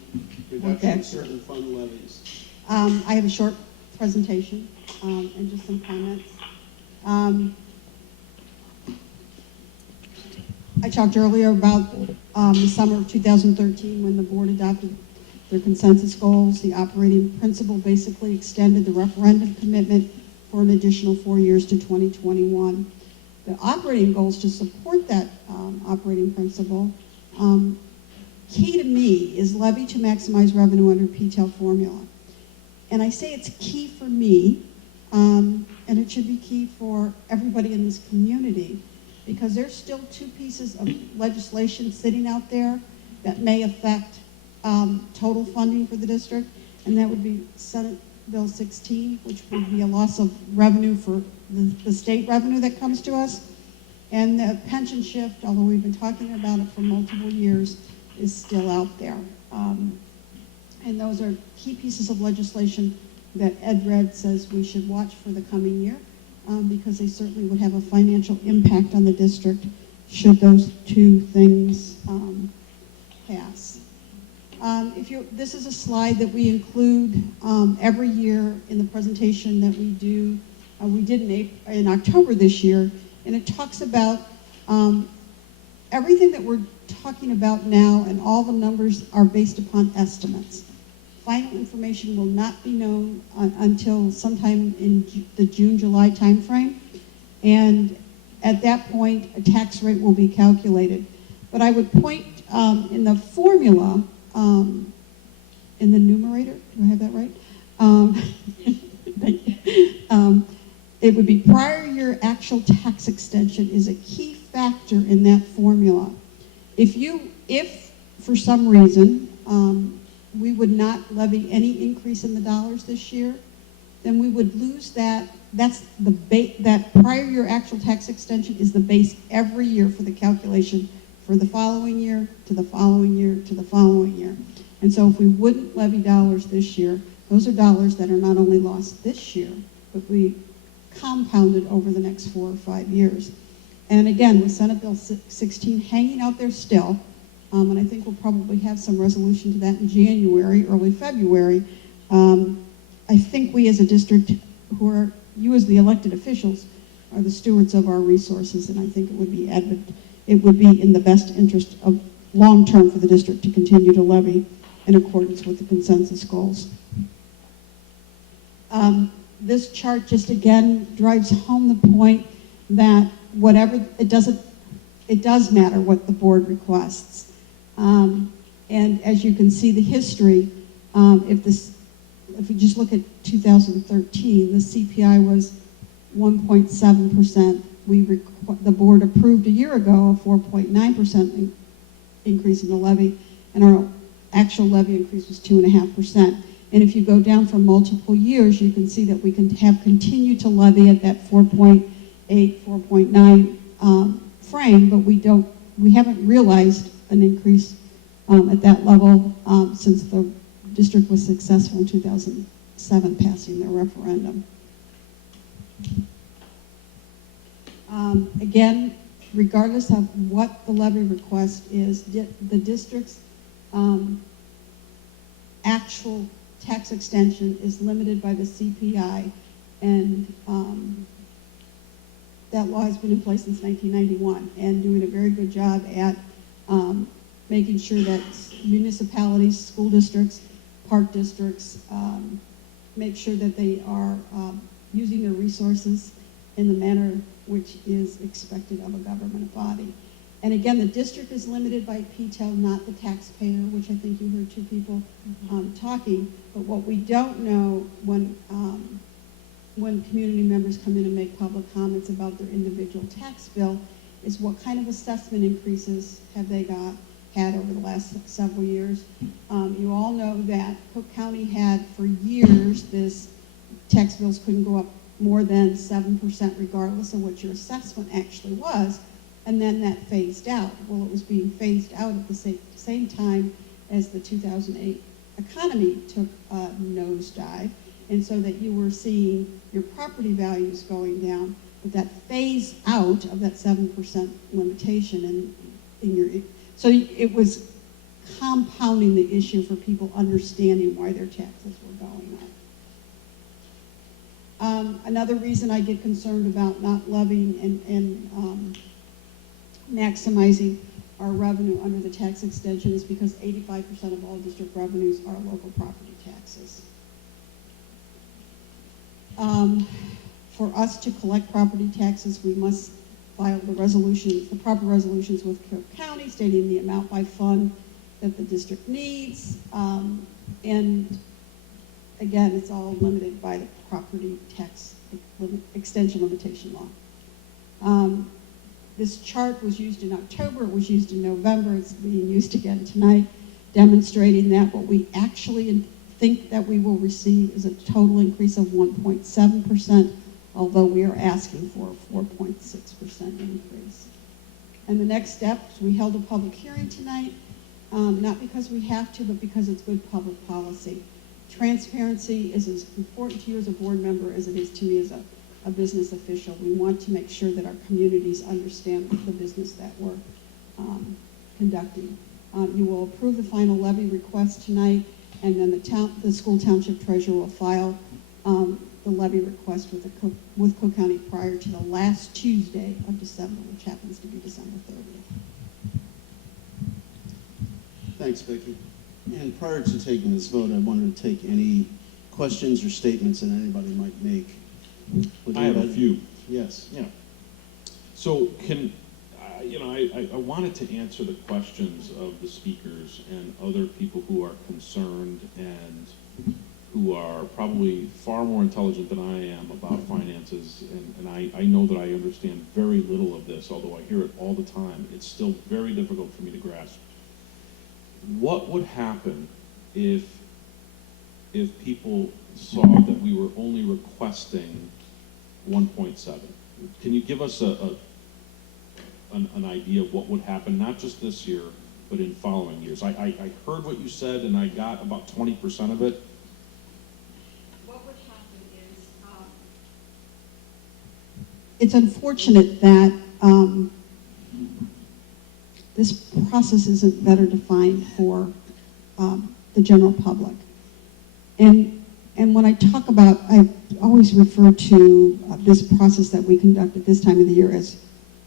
reduction Okay. of certain fund levies. I have a short presentation and just some comments. I talked earlier about the summer of 2013 when the board adopted their consensus goals. The operating principle basically extended the referendum commitment for an additional 4 years to 2021. The operating goals to support that operating principle, key to me is levy to maximize revenue under PTEL formula. And I say it's key for me, and it should be key for everybody in this community, because there's still two pieces of legislation sitting out there that may affect total funding for the district, and that would be Senate Bill 16, which would be a loss of revenue for the state revenue that comes to us, and the pension shift, although we've been talking about it for multiple years, is still out there. And those are key pieces of legislation that Ed Red says we should watch for the coming year, because they certainly would have a financial impact on the district should those two things pass. This is a slide that we include every year in the presentation that we do. We did in October this year, and it talks about everything that we're talking about now, and all the numbers are based upon estimates. Final information will not be known until sometime in the June-July timeframe, and at that point, a tax rate will be calculated. But I would point in the formula, in the numerator, do I have that right? Thank you. It would be prior year actual tax extension is a key factor in that formula. If for some reason we would not levy any increase in the dollars this year, then we would lose that. That's the that prior year actual tax extension is the base every year for the calculation for the following year, to the following year, to the following year. And so if we wouldn't levy dollars this year, those are dollars that are not only lost this year, but we compounded over the next 4 or 5 years. And again, with Senate Bill 16 hanging out there still, and I think we'll probably have some resolution to that in January, early February, I think we as a district, you as the elected officials, are the stewards of our resources, and I think it would be in the best interest of long-term for the district to continue to levy in accordance with the consensus goals. This chart just again drives home the point that whatever, it does matter what the board requests. And as you can see the history, if we just look at 2013, the CPI was 1.7%. The board approved a year ago a 4.9% increase in the levy, and our actual levy increase was 2.5%. And if you go down for multiple years, you can see that we can have continued to levy at that 4.8, 4.9 frame, but we haven't realized an increase at that level since the district was successful in 2007 passing their referendum. Again, regardless of what the levy request is, the district's actual tax extension is limited by the CPI, and that law has been in place since 1991 and doing a very good job at making sure that municipalities, school districts, park districts make sure that they are using their resources in the manner which is expected of a government body. And again, the district is limited by PTEL, not the taxpayer, which I think you heard two people talking. But what we don't know when community members come in and make public comments about their individual tax bill is what kind of assessment increases have they had over the last several years. You all know that Cook County had for years this tax bills couldn't go up more than 7% regardless of what your assessment actually was. And then that phased out. Well, it was being phased out at the same time as the 2008 economy took a nosedive. And so that you were seeing your property values going down, but that phase out of that 7% limitation so it was compounding the issue for people understanding why their taxes were going up. Another reason I get concerned about not levying and maximizing our revenue under the tax extension is because 85% of all district revenues are local property taxes. For us to collect property taxes, we must file the proper resolutions with Cook County stating the amount by fund that the district needs. And again, it's all limited by the property tax extension limitation law. This chart was used in October, it was used in November, it's being used again tonight, demonstrating that what we actually think that we will receive is a total increase of 1.7%, although we are asking for a 4.6% increase. And the next step, we held a public hearing tonight, not because we have to, but because it's good public policy. Transparency is as important to you as a board member as it is to me as a business official. We want to make sure that our communities understand the business that we're conducting. You will approve the final levy request tonight, and then the school township treasurer will file the levy request with Cook County prior to the last Tuesday of December, which happens to be December 30th. Thanks, Vicki. And prior to taking this vote, I wanted to take any questions or statements that anybody might make. I have a few. Yes. Yeah. So you know, I wanted to answer the questions of the speakers and other people who are concerned and who are probably far more intelligent than I am about finances, and I know that I understand very little of this, although I hear it all the time. It's still very difficult for me to grasp. What would happen if people saw that we were only requesting 1.7? Can you give us an idea of what would happen, not just this year, but in following years? I heard what you said, and I got about 20% of it. What would happen is, it's unfortunate that this process isn't better defined for the general public. And when I talk about, I always refer to this process that we conduct at this time of the year as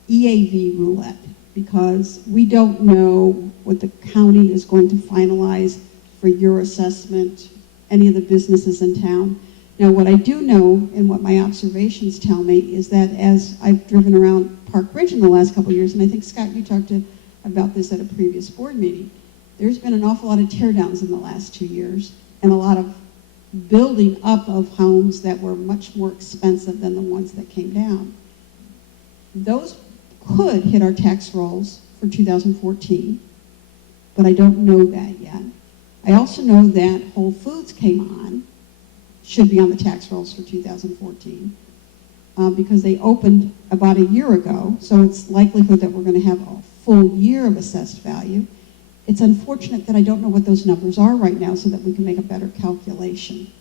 EAV roulette, because we don't know what the county is going to finalize for your assessment, any of the businesses in town. Now, what I do know and what my observations tell me is that as I've driven around Park Ridge in the last couple of years, and I think, Scott, you talked about this at a previous board meeting, there's been an awful lot of tear downs in the last 2 years and a lot of building up of homes that were much more expensive than the ones that came down. Those could hit our tax rolls for 2014, but I don't know that yet. I also know that Whole Foods came on, should be on the tax rolls for 2014, because they opened about a year ago, so it's likelihood that we're going to have a full year of assessed value. It's unfortunate that I don't know what those numbers are right now so that we can make a better calculation.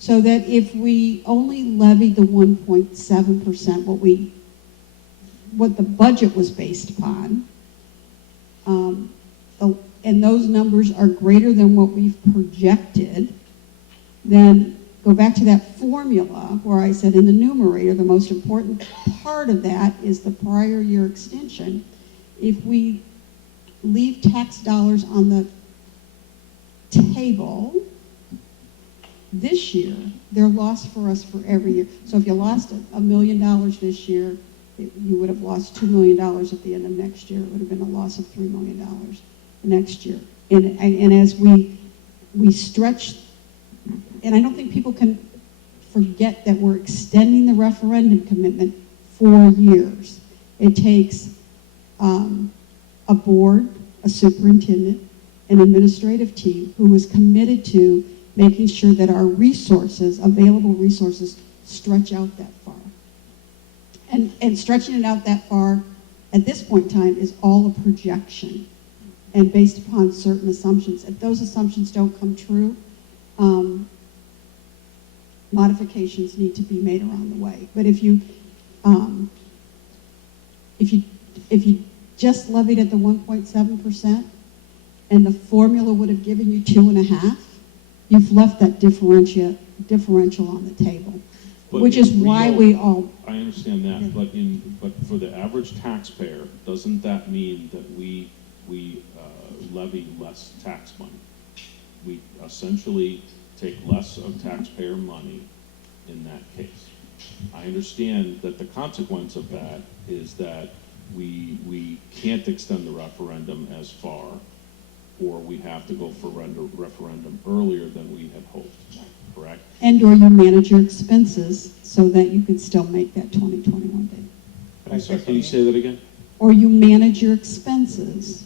So that if we only levied the 1.7%, what the budget was based upon, and those numbers are greater than what we've projected, then go back to that formula where I said in the numerator, the most important part of that is the prior year extension. If we leave tax dollars on the table this year, they're lost for us for every year. So if you lost $1 million this year, you would have lost $2 million at the end of next year. It would have been a loss of $3 million next year. And as we stretch, and I don't think people can forget that we're extending the referendum commitment 4 years. It takes a board, a superintendent, an administrative team who is committed to making sure that our resources, available resources, stretch out that far. And stretching it out that far at this point in time is all a projection and based upon certain assumptions. If those assumptions don't come true, modifications need to be made along the way. But if you just levied at the 1.7% and the formula would have given you 2.5%, you've left that differential on the table, But which is why we all. I understand that, but for the average taxpayer, doesn't that mean that we levy less tax money? We essentially take less of taxpayer money in that case. I understand that the consequence of that is that we can't extend the referendum as far, or we have to go for referendum earlier than we had hoped, correct? And or you manage your expenses so that you can still make that 2021 date. I'm sorry, can you say that again? Or you manage your expenses.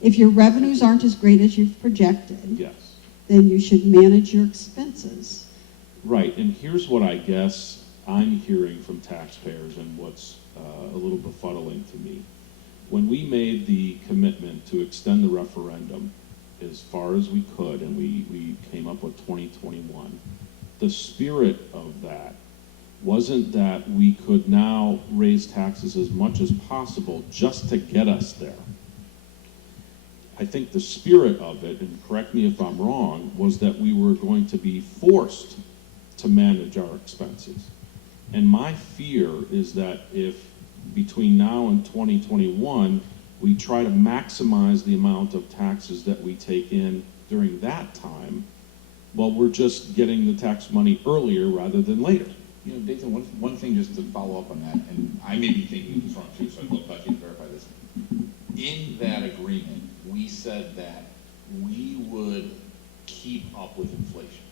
If your revenues aren't as great as you've projected, Yes. then you should manage your expenses. Right, and here's what I guess I'm hearing from taxpayers and what's a little befuddling to me. When we made the commitment to extend the referendum as far as we could, and we came up with 2021, the spirit of that wasn't that we could now raise taxes as much as possible just to get us there. I think the spirit of it, and correct me if I'm wrong, was that we were going to be forced to manage our expenses. And my fear is that if between now and 2021, we try to maximize the amount of taxes that we take in during that time, well, we're just getting the tax money earlier rather than later. You know, Dathan, one thing just to follow up on that, and I may be thinking this wrong too, so I'd love to have you to verify this. said that we would keep up with inflation,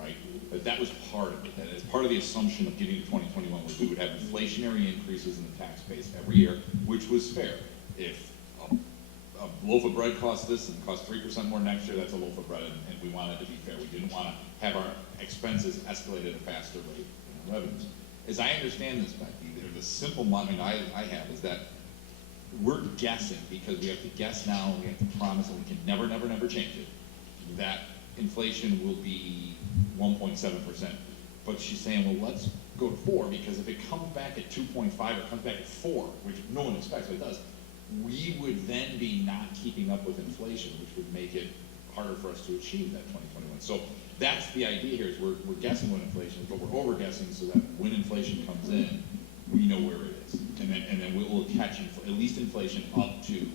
right? That was part of it, that as part of the assumption of getting to 2021 was we would have inflationary increases in the tax base every year, which was fair. If a loaf of bread costs this and costs 3% more next year, that's a loaf of bread, and we wanted to be fair. We didn't want to have our expenses escalate at a faster rate than our revenues. As I understand this, Becky, the simple model I have is that we're guessing, because we have to guess now, we have to promise, and we can never, never, never change it, that inflation will be 1.7%. But she's saying, well, let's go to 4, because if it comes back at 2.5 or comes back at 4, which no one expects, but it does, we would then be not keeping up with inflation, which would make it harder for us to achieve that 2021. So that's the idea here, is we're guessing what inflation is, but we're over-guessing so that when inflation comes in, we know where it is. And then we'll catch at least inflation up to,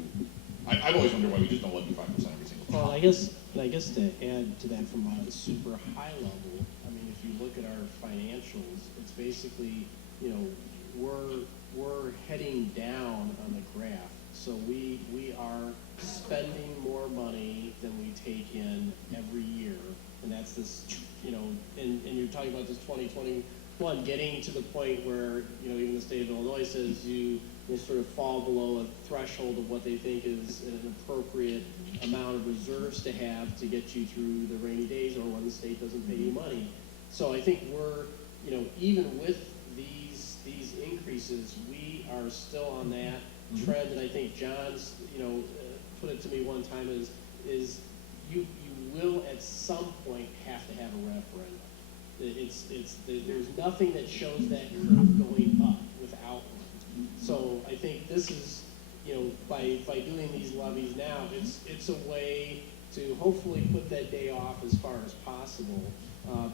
I've always wondered why we just don't let you 5% every single time. Well, I guess to add to that from a super high level, I mean, if you look at our financials, it's basically, you know, we're heading down on the graph. So we are spending more money than we take in every year. And that's this, you know, and you're talking about this 2021 getting to the point where, you know, even the state of Illinois says you sort of fall below a threshold of what they think is an appropriate amount of reserves to have to get you through the rainy days or when the state doesn't pay you money. So I think we're, you know, even with these increases, we are still on that trend. And I think John's, you know, put it to me one time is you will at some point have to have a referendum. There's nothing that shows that curve going up without one. So I think this is, you know, by doing these levies now, it's a way to hopefully put that day off as far as possible.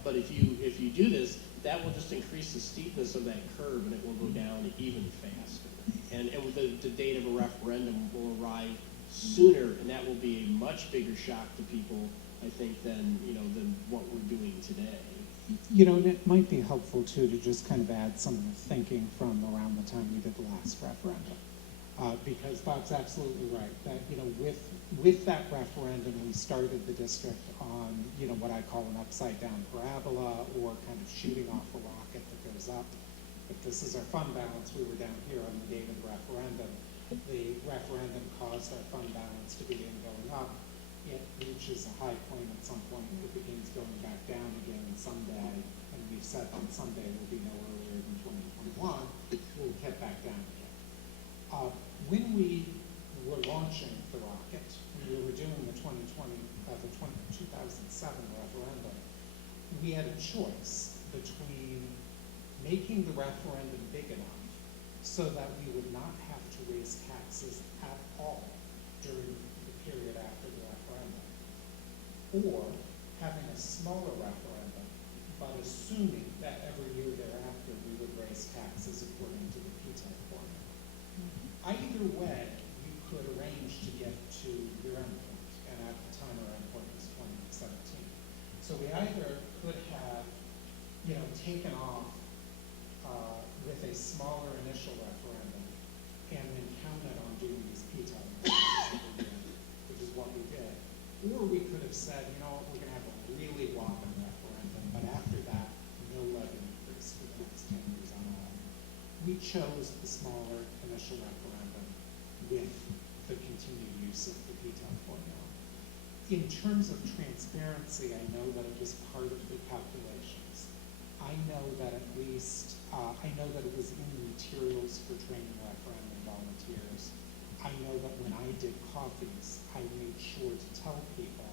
But if you do this, that will just increase the steepness of that curve, and it will go down even faster. And the date of a referendum will arrive sooner, and that will be a much bigger shock to people, I think, than what we're doing today. You know, and it might be helpful too to just kind of add some of the thinking from around the time we did the last referendum. Because Bob's absolutely right, that, you know, with that referendum, we started the district on, you know, what I call an upside down parabola, or kind of shooting off a rocket that goes up. If this is our fund balance, we were down here on the date of the referendum. The referendum caused our fund balance to begin going up. It reaches a high point at some point, it begins going back down again, and someday, and we've said that someday will be no earlier than 2021, we'll get back down again. When we were launching the rocket, when we were doing the 2007 referendum, we had a choice between making the referendum big enough so that we would not have to raise taxes at all during the period after the referendum, or having a smaller referendum, but assuming that every year thereafter we would raise taxes according to the PTEC formula. Either way, you could arrange to get to your endpoint, and at the time our endpoint was 2017. So we either could have, you know, taken off with a smaller initial referendum and then counted on doing these PTEC every year, which is what we did. Or we could have said, you know what, we're going to have a really whopping referendum, but after that, no levy increase for the next 10 years on all. We chose the smaller initial referendum with the continued use of the PTEC formula. In terms of transparency, I know that it was part of the calculations. I know that at least, I know that it was in the materials for training referendum volunteers. I know that when I did coffees, I made sure to tell people,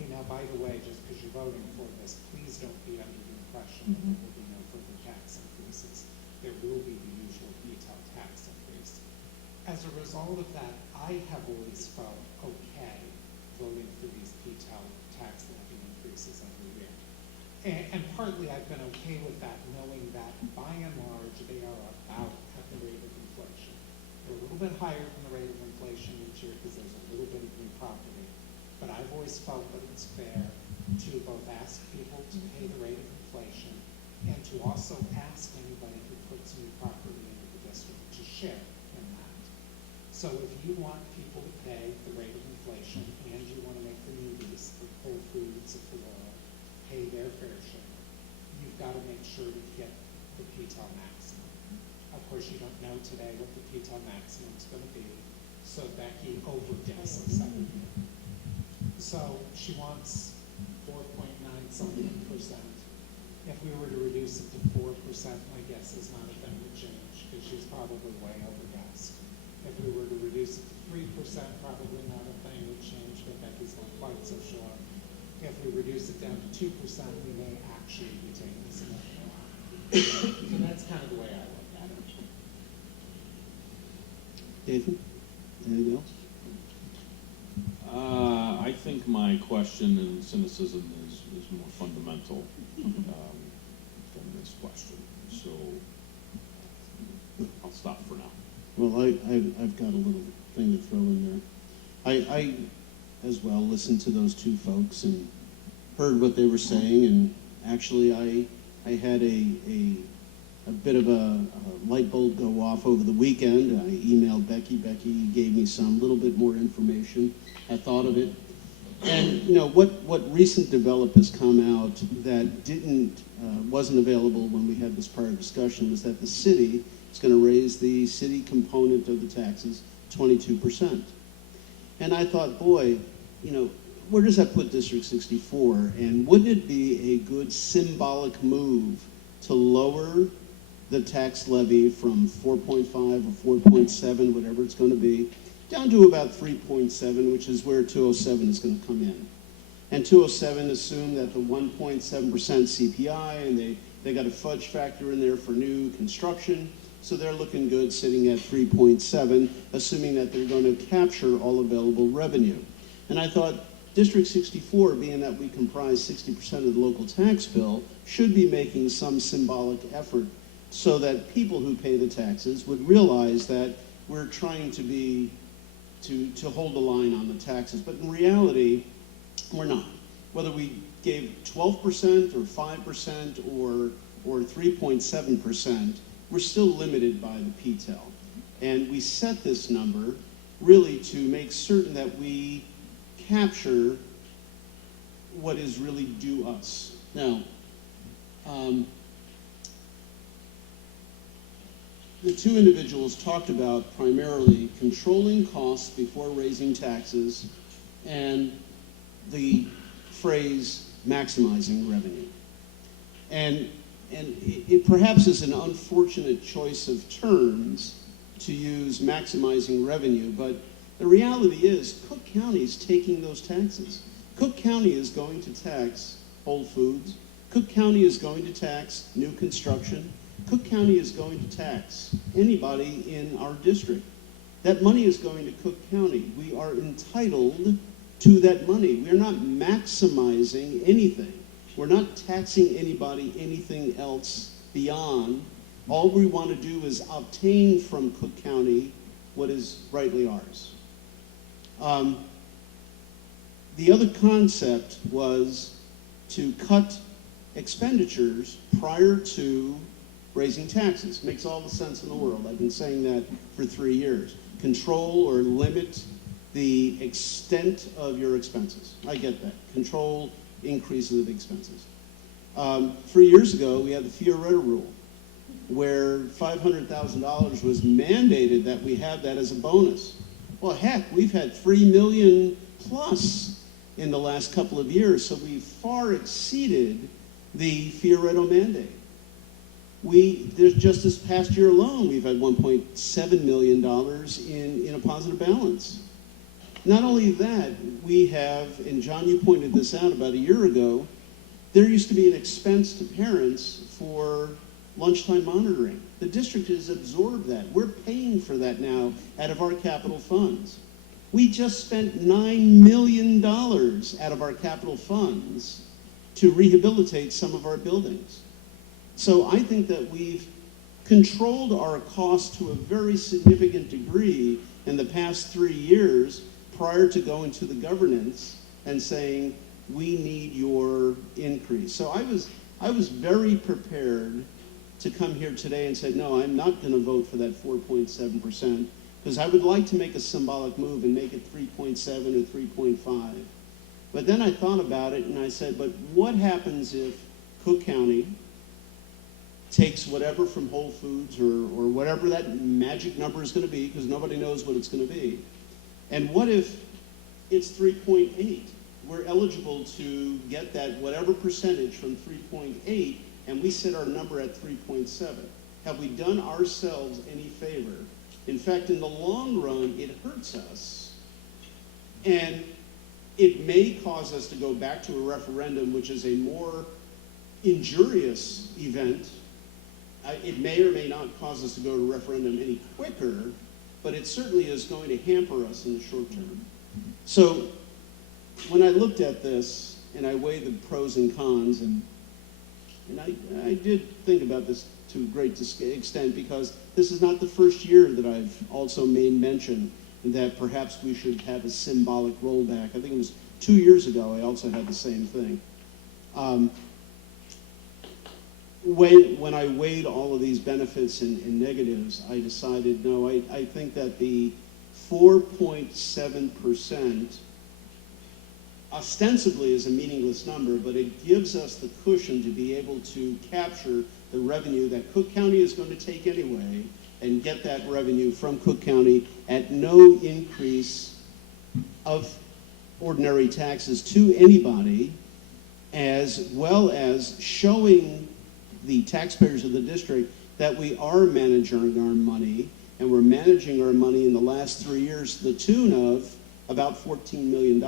hey, now, by the way, just because you're voting for this, please don't be under the impression that there will be no further tax increases. There will be the usual retail tax increase. As a result of that, I have always felt okay voting for these retail tax levy increases every year. And partly I've been okay with that, knowing that by and large they are about at the rate of inflation. They're a little bit higher than the rate of inflation each year because there's a little bit of new property. But I've always felt that it's fair to both ask people to pay the rate of inflation and to also ask anybody who puts new property into the district to share in that. So if you want people to pay the rate of inflation and you want to make the newbies, the Whole Foods, the Flora, pay their fair share, you've got to make sure to get the PTEL maximum. Of course, you don't know today what the PTEL maximum is going to be, so Becky over-guesses every year. So she wants 4.9 something percent. If we were to reduce it to 4%, my guess is not a thing would change, because she's probably way over-guessed. If we were to reduce it to 3%, probably not a thing would change, but Becky's not quite so sure. If we reduce it down to 2%, we may actually be taking this enough. So that's kind of the way I look at it. Nathan, anything else? I think my question and cynicism is more fundamental than this question. So I'll stop for now. Well, I've got a little thing to throw in there. I as well listened to those two folks and heard what they were saying, and actually I had a bit of a light bulb go off over the weekend. I emailed Becky. Becky gave me some little bit more information. I thought of it. And you know what recent develop has come out that wasn't available when we had this prior discussion was that the city is going to raise the city component of the taxes 22%. And I thought, boy, you know, where does that put District 64? And wouldn't it be a good symbolic move to lower the tax levy from 4.5 or 4.7, whatever it's going to be, down to about 3.7, which is where 207 is going to come in. And 207 assumed that the 1.7% CPI, and they got a fudge factor in there for new construction, so they're looking good sitting at 3.7, assuming that they're going to capture all available revenue. And I thought, District 64, being that we comprise 60% of the local tax bill, should be making some symbolic effort so that people who pay the taxes would realize that we're trying to hold the line on the taxes. But in reality, we're not. Whether we gave 12% or 5% or 3.7%, we're still limited by the PTEL. And we set this number really to make certain that we capture what is really due us. Now, the two individuals talked about primarily controlling costs before raising taxes and the phrase maximizing revenue. And it perhaps is an unfortunate choice of terms to use maximizing revenue, but the reality is Cook County is taking those taxes. Cook County is going to tax Whole Foods. Cook County is going to tax new construction. Cook County is going to tax anybody in our district. That money is going to Cook County. We are entitled to that money. We're not maximizing anything. We're not taxing anybody anything else beyond. All we want to do is obtain from Cook County what is rightly ours. The other concept was to cut expenditures prior to raising taxes. Makes all the sense in the world. I've been saying that for 3 years. Control or limit the extent of your expenses. I get that. Control increases of expenses. 3 years ago, we had the Fioretta rule, where $500,000 was mandated that we have that as a bonus. Well, heck, we've had $3 million plus in the last couple of years, so we far exceeded the Fioretta mandate. There's just this past year alone, we've had $1.7 million in a positive balance. Not only that, we have, and John, you pointed this out about a year ago, there used to be an expense to parents for lunchtime monitoring. The district has absorbed that. We're paying for that now out of our capital funds. We just spent $9 million out of our capital funds to rehabilitate some of our buildings. So I think that we've controlled our costs to a very significant degree in the past 3 years prior to going to the governance and saying, we need your increase. So I was very prepared to come here today and say, no, I'm not going to vote for that 4.7%. because I would like to make a symbolic move and make it 3.7 or 3.5. But then I thought about it and I said, but what happens if Cook County takes whatever from Whole Foods or whatever that magic number is going to be, because nobody knows what it's going to be. And what if it's 3.8? We're eligible to get that whatever percentage from 3.8, and we set our number at 3.7. Have we done ourselves any favor? In fact, in the long run, it hurts us. And it may cause us to go back to a referendum, which is a more injurious event. It may or may not cause us to go to referendum any quicker, but it certainly is going to hamper us in the short term. So when I looked at this and I weighed the pros and cons, and I did think about this to a great extent, because this is not the first year that I've also made mention that perhaps we should have a symbolic rollback. I think it was 2 years ago I also had the same thing. When I weighed all of these benefits and negatives, I decided, no, I think that the 4.7% ostensibly is a meaningless number, but it gives us the cushion to be able to capture the revenue that Cook County is going to take anyway, and get that revenue from Cook County at no increase of ordinary taxes to anybody, as well as showing the taxpayers of the district that we are managing our money, and we're managing our money in the last 3 years to the tune of about $14 million.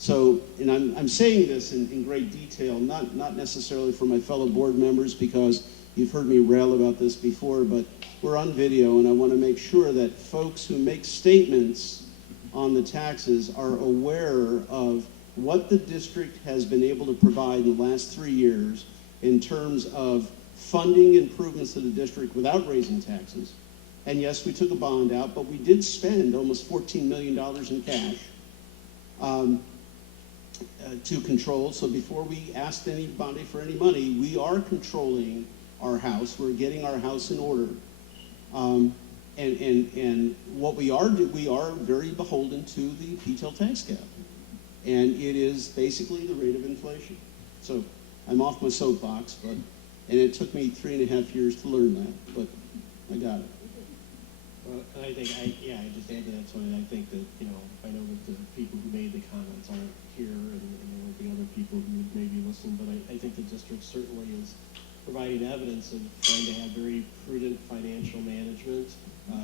So, and I'm saying this in great detail, not necessarily for my fellow board members, because you've heard me rail about this before, but we're on video, and I want to make sure that folks who make statements on the taxes are aware of what the district has been able to provide in the last 3 years in terms of funding improvements to the district without raising taxes. And yes, we took a bond out, but we did spend almost $14 million in cash to control. So before we asked anybody for any money, we are controlling our house. We're getting our house in order. And what we are very beholden to the PTEL tax cap. And it is basically the rate of inflation. So I'm off my soapbox, and it took me 3.5 years to learn that, but I got it. Well, and I think, I just add to that, Tony, I think that, I know that the people who made the comments aren't here, and there will be other people who would maybe listen, but I think the district certainly is providing evidence of trying to have very prudent financial management.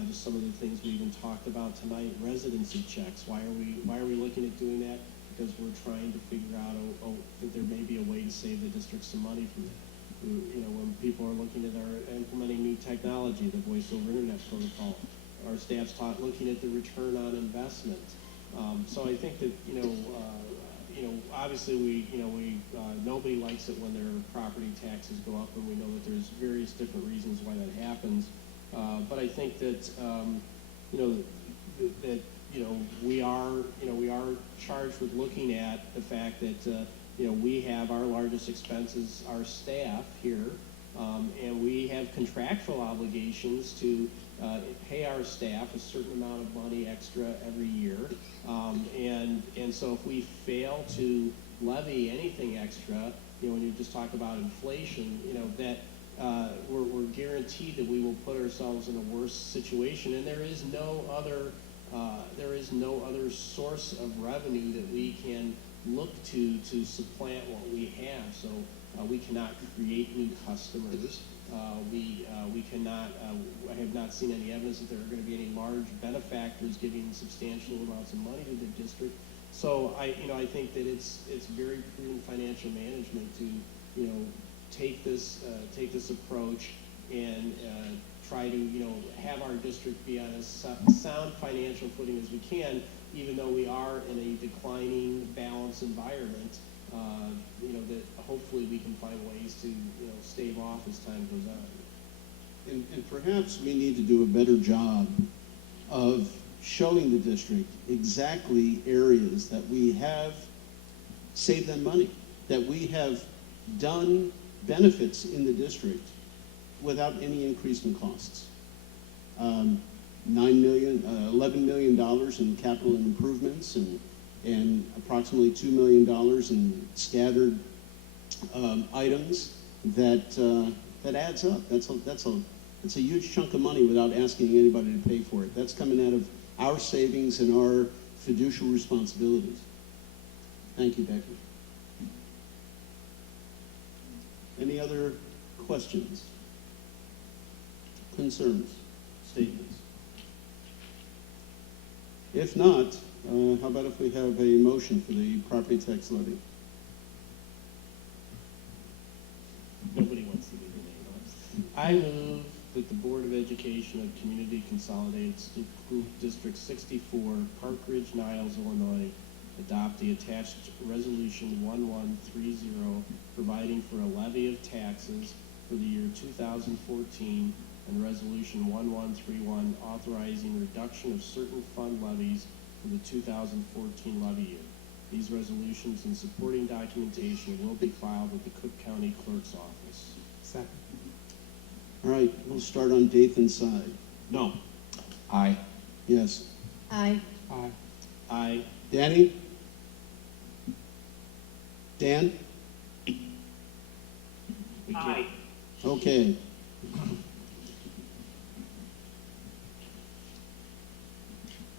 Just some of the things we even talked about tonight, residency checks. Why are we looking at doing that? Because we're trying to figure out that there may be a way to save the district some money from that. When people are looking at implementing new technology, the voice over internet protocol, our staff's looking at the return on investment. So I think that obviously nobody likes it when their property taxes go up, and we know that there's various different reasons why that happens. But I think that we are charged with looking at the fact that we have our largest expenses, our staff here, and we have contractual obligations to pay our staff a certain amount of money extra every year. And so if we fail to levy anything extra, when you just talk about inflation, that we're guaranteed that we will put ourselves in a worse situation, and there is no other source of revenue that we can look to supplant what we have. So we cannot create new customers. We cannot. I have not seen any evidence that there are going to be any large benefactors giving substantial amounts of money to the district. So I think that it's very prudent financial management to take this approach and try to have our district be on a sound financial footing as we can, even though we are in a declining balance environment. That hopefully we can find ways to stave off as time goes on. And perhaps we need to do a better job of showing the district exactly areas that we have saved them money, that we have done benefits in the district without any increase in costs. $11 million in capital improvements and approximately $2 million in scattered items, that adds up. That's a huge chunk of money without asking anybody to pay for it. That's coming out of our savings and our fiducial responsibilities. Thank you, Becky. Any other questions, concerns, statements? If not, how about if we have a motion for the property tax levy? Nobody wants to be the name. I move that the Board of Education of Community Consolidated School District 64, Park Ridge-Niles, Illinois, adopt the attached Resolution 1130, providing for a levy of taxes for the year 2014, and Resolution 1131, authorizing reduction of certain fund levies for the 2014 levy year. These resolutions and supporting documentation will be filed with the Cook County Clerk's Office. Second. All right, we'll start on Dathan's side. No. Aye. Yes. Aye. Aye. Aye. Danny? Dan? Aye. Okay.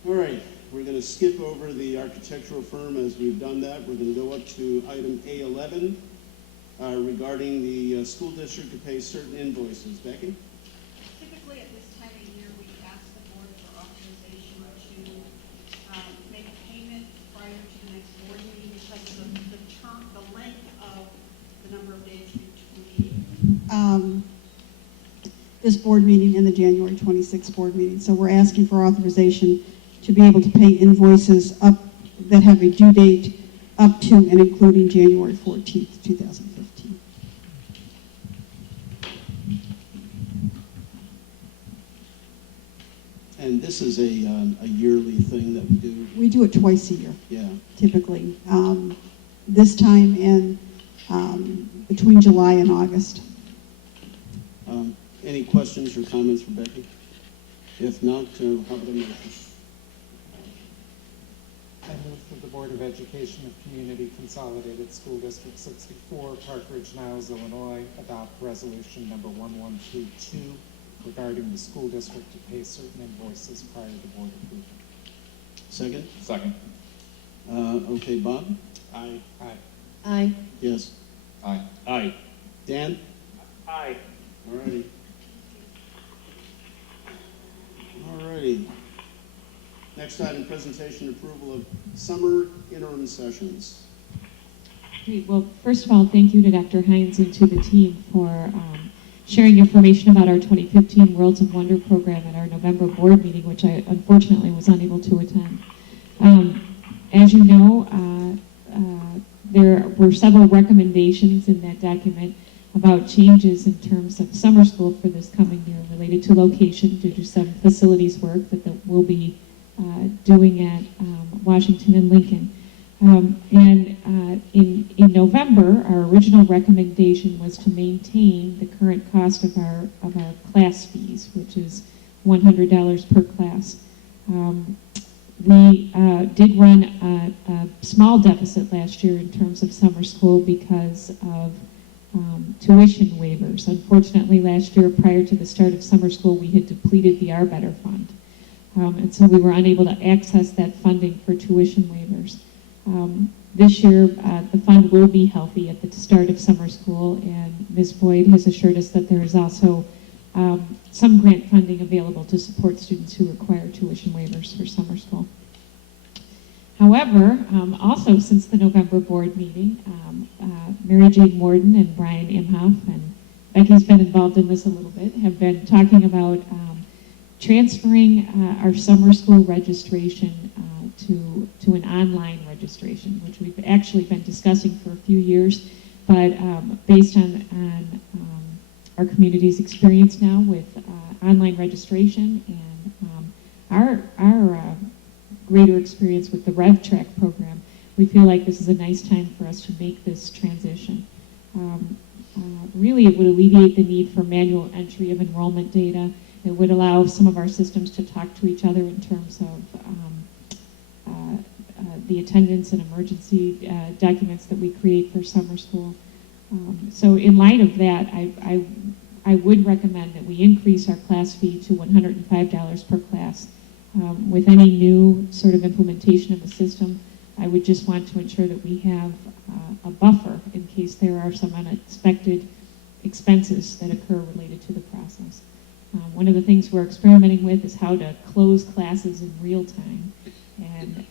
All right, we're going to skip over the architectural firm as we've done that. We're going to go up to item A11 regarding the school district to pay certain invoices. Becky? Typically, at this time of year, we ask the board for authorization to make a payment prior to the next board meeting because of the length of the number of days between this board meeting and the January 26th board meeting. So we're asking for authorization to be able to pay invoices up that have a due date up to and including January 14th, 2015. And this is a yearly thing that we do. We do it twice a year, Yeah. typically. This time and between July and August. Any questions or comments for Becky? If not, how about a motion? I move that the Board of Education of Community Consolidated School District 64, Park Ridge-Niles, Illinois, adopt resolution number 1132 regarding the school district to pay certain invoices prior to board approval. Second? Second. Okay, Bob? Aye. Aye. Aye. Yes. Aye. Aye. Dan? Aye. All righty. All righty. Next item, presentation approval of summer interim sessions. Great. Well, first of all, thank you to Dr. Hines and to the team for sharing information about our 2015 Worlds of Wonder program at our November board meeting, which I unfortunately was unable to attend. As you know, there were several recommendations in that document about changes in terms of summer school for this coming year related to location due to some facilities work that we'll be doing at Washington and Lincoln. In November, our original recommendation was to maintain the current cost of our class fees, which is $100 per class. We did run a small deficit last year in terms of summer school because of tuition waivers. Unfortunately, last year, prior to the start of summer school, we had depleted the Our Better Fund. And so we were unable to access that funding for tuition waivers. This year, the fund will be healthy at the start of summer school, and Ms. Boyd has assured us that there is also some grant funding available to support students who require tuition waivers for summer school. However, also since the November board meeting, Mary Jane Morden and Brian Imhoff, and Becky's been involved in this a little bit, have been talking about transferring our summer school registration to an online registration, which we've actually been discussing for a few years, but based on our community's experience now with online registration and our greater experience with the RevTrack program, we feel like this is a nice time for us to make this transition. Really, it would alleviate the need for manual entry of enrollment data It would allow some of our systems to talk to each other in terms of the attendance and emergency documents that we create for summer school. So in light of that, I would recommend that we increase our class fee to $105 per class. With any new sort of implementation of the system, I would just want to ensure that we have a buffer in case there are some unexpected expenses that occur related to the process. One of the things we're experimenting with is how to close classes in real time and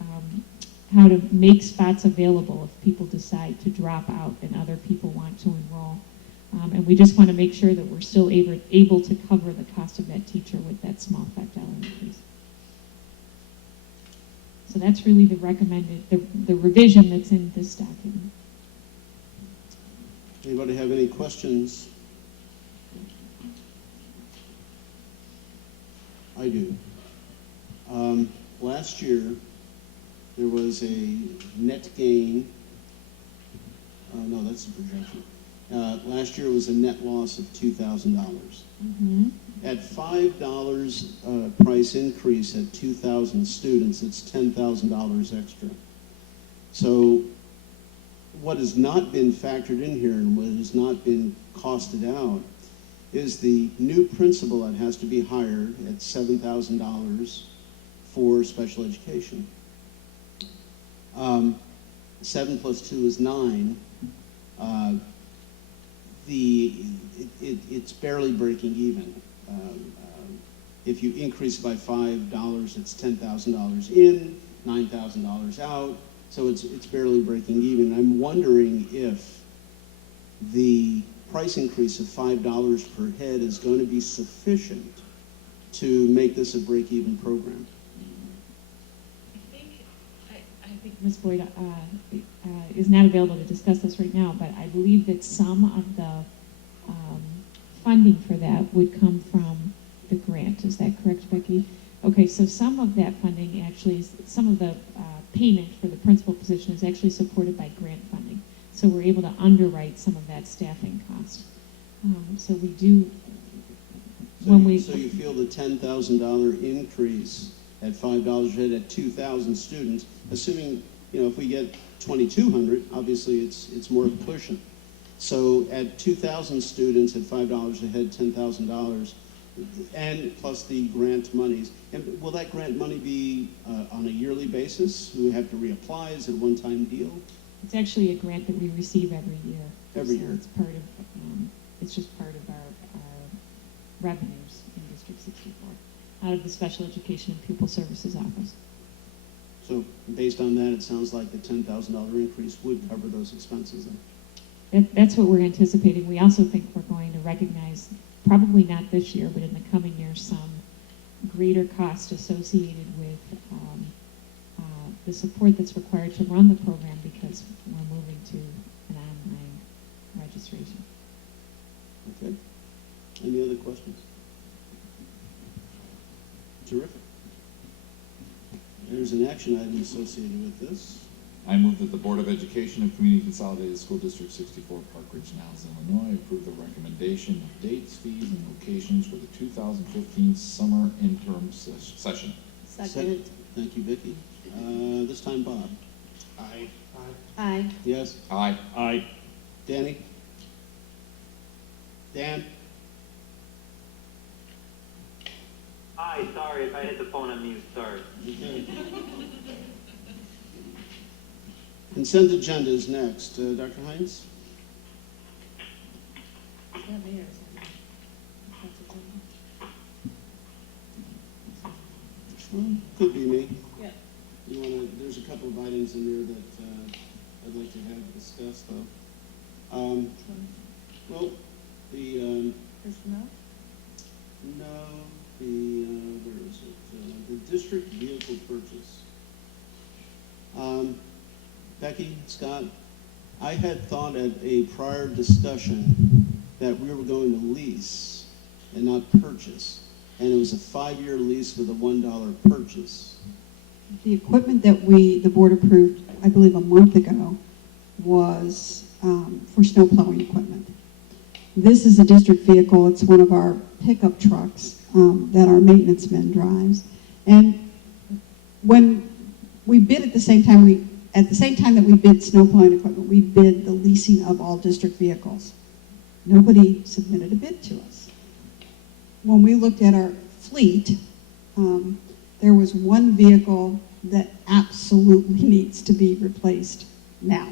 how to make spots available if people decide to drop out and other people want to enroll. And we just want to make sure that we're still able to cover the cost of that teacher with that small $5 increase. So that's really the recommended, the revision that's in this document. Anybody have any questions? I do. Last year, there was a net gain. No, that's the projection. Last year was a net loss of $2,000. Mm-hmm. At $5 price increase at 2,000 students, it's $10,000 extra. So what has not been factored in here and what has not been costed out is the new principal that has to be hired at $7,000 for special education. 7 plus 2 is 9. It's barely breaking even. If you increase by $5, it's $10,000 in, $9,000 out, so it's barely breaking even. I'm wondering if the price increase of $5 per head is going to be sufficient to make this a break-even program. I think Ms. Boyd is not available to discuss this right now, but I believe that some of the funding for that would come from the grant. Is that correct, Becky? Okay, so some of that funding actually, some of the payment for the principal position is actually supported by grant funding. So we're able to underwrite some of that staffing cost. So we do, So you feel the $10,000 increase at $5 a head at 2,000 students, assuming, if we get 2,200, obviously it's more of a cushion. So at 2,000 students at $5 a head, $10,000, and plus the grant monies. And will that grant money be on a yearly basis? Do we have to reapply? Is it a one-time deal? it's actually a grant that we receive every year. Every So year. it's part of, it's just part of our revenues in District 64, out of the Special Education and Pupil Services Office. So based on that, it sounds like the $10,000 increase would cover those expenses then. That's what we're anticipating. We also think we're going to recognize, probably not this year, but in the coming year, some greater cost associated with the support that's required to run the program because we're moving to an online registration. Okay. Any other questions? Terrific. There's an action item associated with this. I move that the Board of Education of Community Consolidated School District 64, Park Ridge-Niles, Illinois, approve the recommendation of dates, fees, and locations for the 2015 summer interim session. Second. Thank you, Vicki. This time, Bob. Aye. Aye. Yes? Aye. Aye. Danny? Dan? Hi, sorry if I hit the phone on mute, sorry. Okay. Consent agenda is next. Dr. Hines? Could be me. Yeah. You wanna, there's a couple of items in there that I'd like to have discussed though. Well, the, Personnel? no, where is it? The district vehicle purchase. Becky, Scott, I had thought at a prior discussion that we were going to lease and not purchase. And it was a 5-year lease with a $1 purchase. The equipment that the board approved, I believe a month ago, was for snow plowing equipment. This is a district vehicle. It's one of our pickup trucks. that our maintenance man drives. And when we bid at the same time, that we bid snow plowing equipment, we bid the leasing of all district vehicles. Nobody submitted a bid to us. When we looked at our fleet, there was one vehicle that absolutely needs to be replaced now.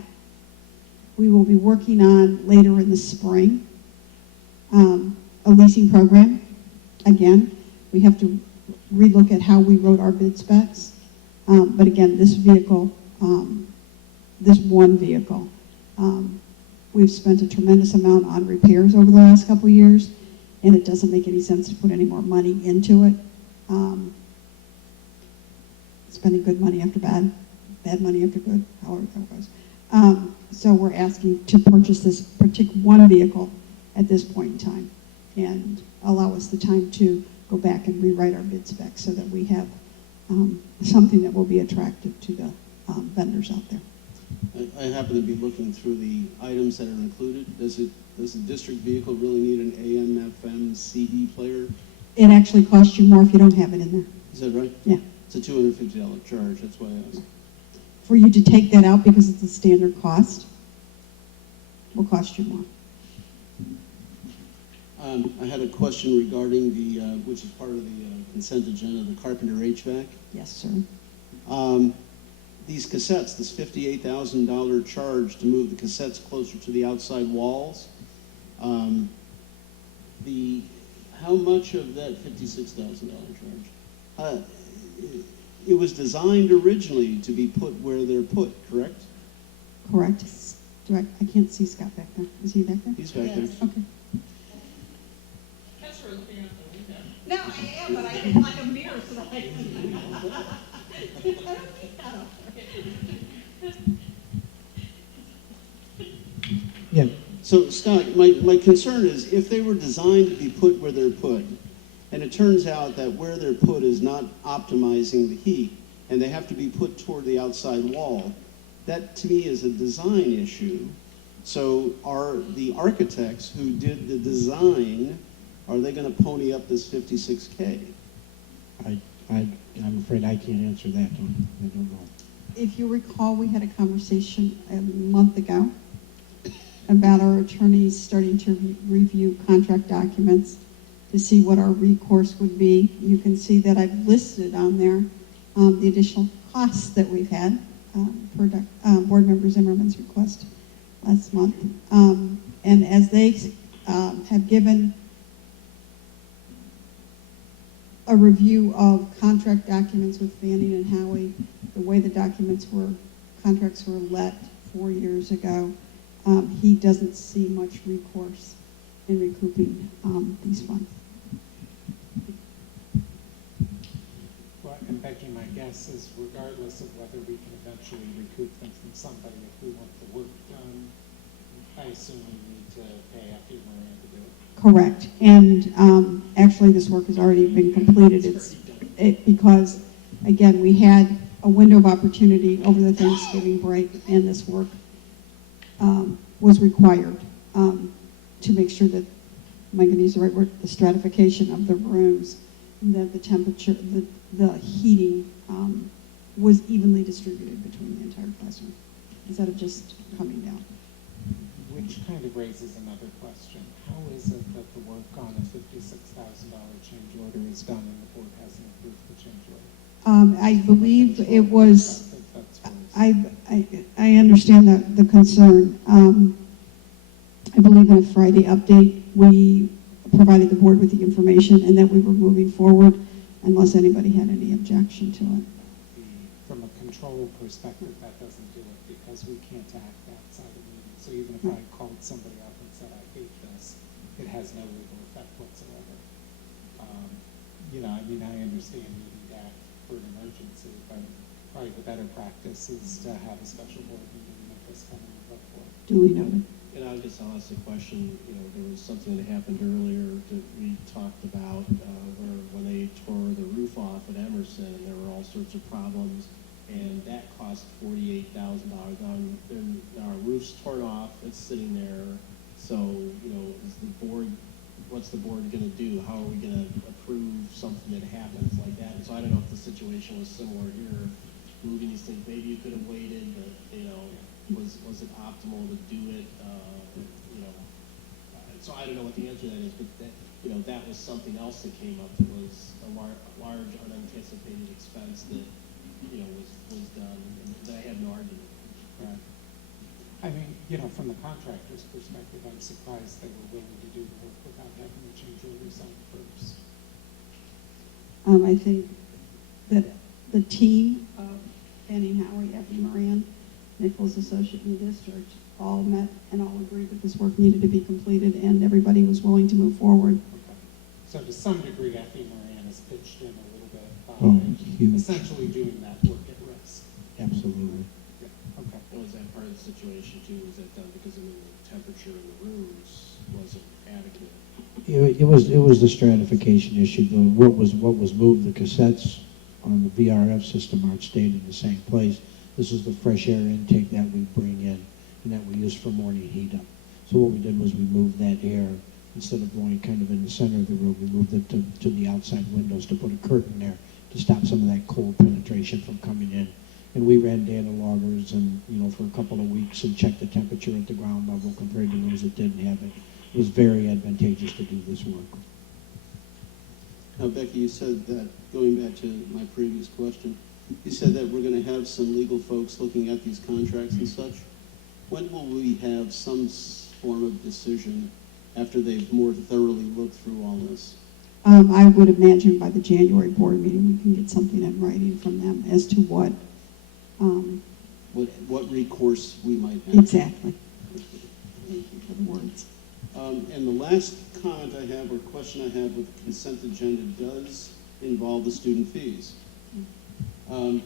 We will be working on later in the spring a leasing program. Again, we have to relook at how we wrote our bid specs. But again, this vehicle, this one vehicle, we've spent a tremendous amount on repairs over the last couple of years, and it doesn't make any sense to put any more money into it. Spending good money after bad, bad money after good, however that goes. So we're asking to purchase this particular one vehicle at this point in time and allow us the time to go back and rewrite our bid specs so that we have something that will be attractive to the vendors out there. I happen to be looking through the items that are included. Does the district vehicle really need an AM, FM, CD player? It actually costs you more if you don't have it in there. Is that right? Yeah. It's a $250 charge, that's why I asked. For you to take that out because it's a standard cost, will cost you more. I had a question regarding the, which is part of the consent agenda, the Carpenter HVAC. Yes, sir. These cassettes, this $58,000 charge to move the cassettes closer to the outside walls, how much of that $56,000 charge? It was designed originally to be put where they're put, correct? Correct. I can't see Scott back there. Is he back there? He's back there. Okay. That's where looking out the window. No, I am, but I didn't like a mirror so that I can. I don't need that up there. Yeah, So Scott, my concern is if they were designed to be put where they're put, and it turns out that where they're put is not optimizing the heat, and they have to be put toward the outside wall, that to me is a design issue. So are the architects who did the design, are they going to pony up this $56K? I'm afraid I can't answer that. I don't know. If you recall, we had a conversation a month ago about our attorneys starting to review contract documents to see what our recourse would be. You can see that I've listed on there the additional costs that we've had per Board Member Zimmerman's request last month. And as they have given a review of contract documents with Fanning and Howie, the way the contracts were let 4 years ago, he doesn't see much recourse in recouping these funds. Well, and Becky, my guess is regardless of whether we can eventually recoup them from somebody, if we want the work done, I assume we need to pay after we're to do it. Correct. And actually, this work has already been completed. Because, again, we had a window of opportunity over the Thanksgiving break, and this work was required to make sure that, am I going to use the right word, the stratification of the rooms, that the temperature, the heating was evenly distributed between the entire classroom instead of just coming down. Which kind of raises another question. How is it that the work on a $56,000 change order is done and the board hasn't approved the change order? I believe it was, That's what I understand the concern. I believe in a Friday update, we provided the board with the information and that we were moving forward unless anybody had any objection to it. from a control perspective, that doesn't do it because we can't act outside of the meeting. So even if I called somebody up and said, I hate this, it has no legal effect whatsoever. I mean, I understand you need to act for an emergency, but probably the better practice is to have a special board meeting and make this kind of vote for it. Duly noted. And I'll just ask the question, there was something that happened earlier that we talked about where when they tore the roof off at Emerson, there were all sorts of problems, and that cost $48,000. Now our roof's torn off, it's sitting there, so, is the board what's the board gonna do? How are we gonna approve something that happens like that? And so I don't know if the situation was similar here, moving these things, maybe you could have waited, but, you know, was it optimal to do it, you know? So I don't know what the answer to that is, but that, you know, that was something else that came up that was a large unanticipated expense that, you know, was done, and that I have no argument with. Right. I mean, you know, from the contractor's perspective, I'm surprised they were willing to do the work without having to change orders on first. I think that the team of Fanning Howie, Effie Moran, Nichols Associate in the district, all met and all agreed that this work needed to be completed, and everybody was willing to move forward. Okay. So to some degree, Effie Moran has pitched in a little bit by Oh, huge. essentially doing that work at risk. Absolutely. Yeah. Okay. And was that part of the situation too, was that done because, I mean, the temperature in the rooms wasn't adequate? It was the stratification issue. What was moved, the cassettes on the VRF system aren't stayed in the same place. This is the fresh air intake that we bring in and that we use for morning heat up. So what we did was we moved that air, instead of going kind of in the center of the room, we moved it to the outside windows to put a curtain there to stop some of that cold penetration from coming in. And we ran data loggers and, you know, for a couple of weeks and checked the temperature at the ground level compared to those that didn't have it. It was very advantageous to do this work. Now, Becky, you said that, going back to my previous question, you said that we're going to have some legal folks looking at these contracts and such. When will we have some form of decision after they've more thoroughly looked through all this? I would imagine by the January board meeting, we can get something in writing from them as to what. What recourse we might have? Exactly. Thank you for the words. And the last comment I have, or question I have with the consent agenda, does involve the student fees. If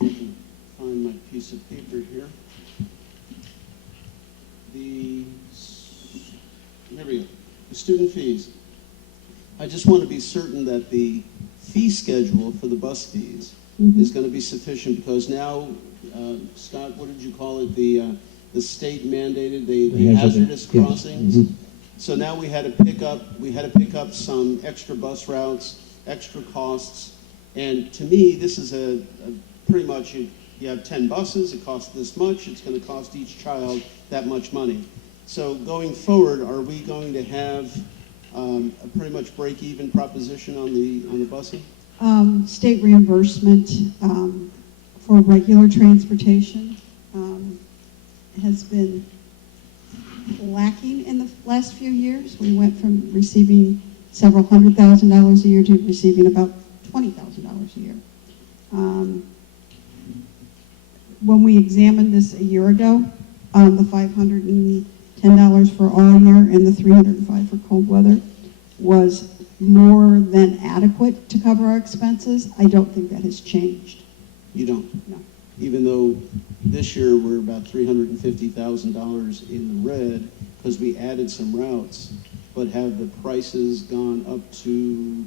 I can find my piece of paper here. There we go. The student fees. I just want to be certain that the fee schedule for the bus fees is going to be sufficient, because now, Scott, what did you call it? The state mandated the hazardous crossings. Yes. So now we had to pick up some extra bus routes, extra costs, and to me, this is a pretty much you have 10 buses, it costs this much, it's going to cost each child that much money. So going forward, are we going to have a pretty much break-even proposition on the busing? State reimbursement for regular transportation has been lacking in the last few years. We went from receiving several $100,000 a year to receiving about $20,000 a year. When we examined this a year ago, the $510 for all year and the $305 for cold weather was more than adequate to cover our expenses. I don't think that has changed. You don't? No. Even though this year we're about $350,000 in the red because we added some routes, but have the prices gone up to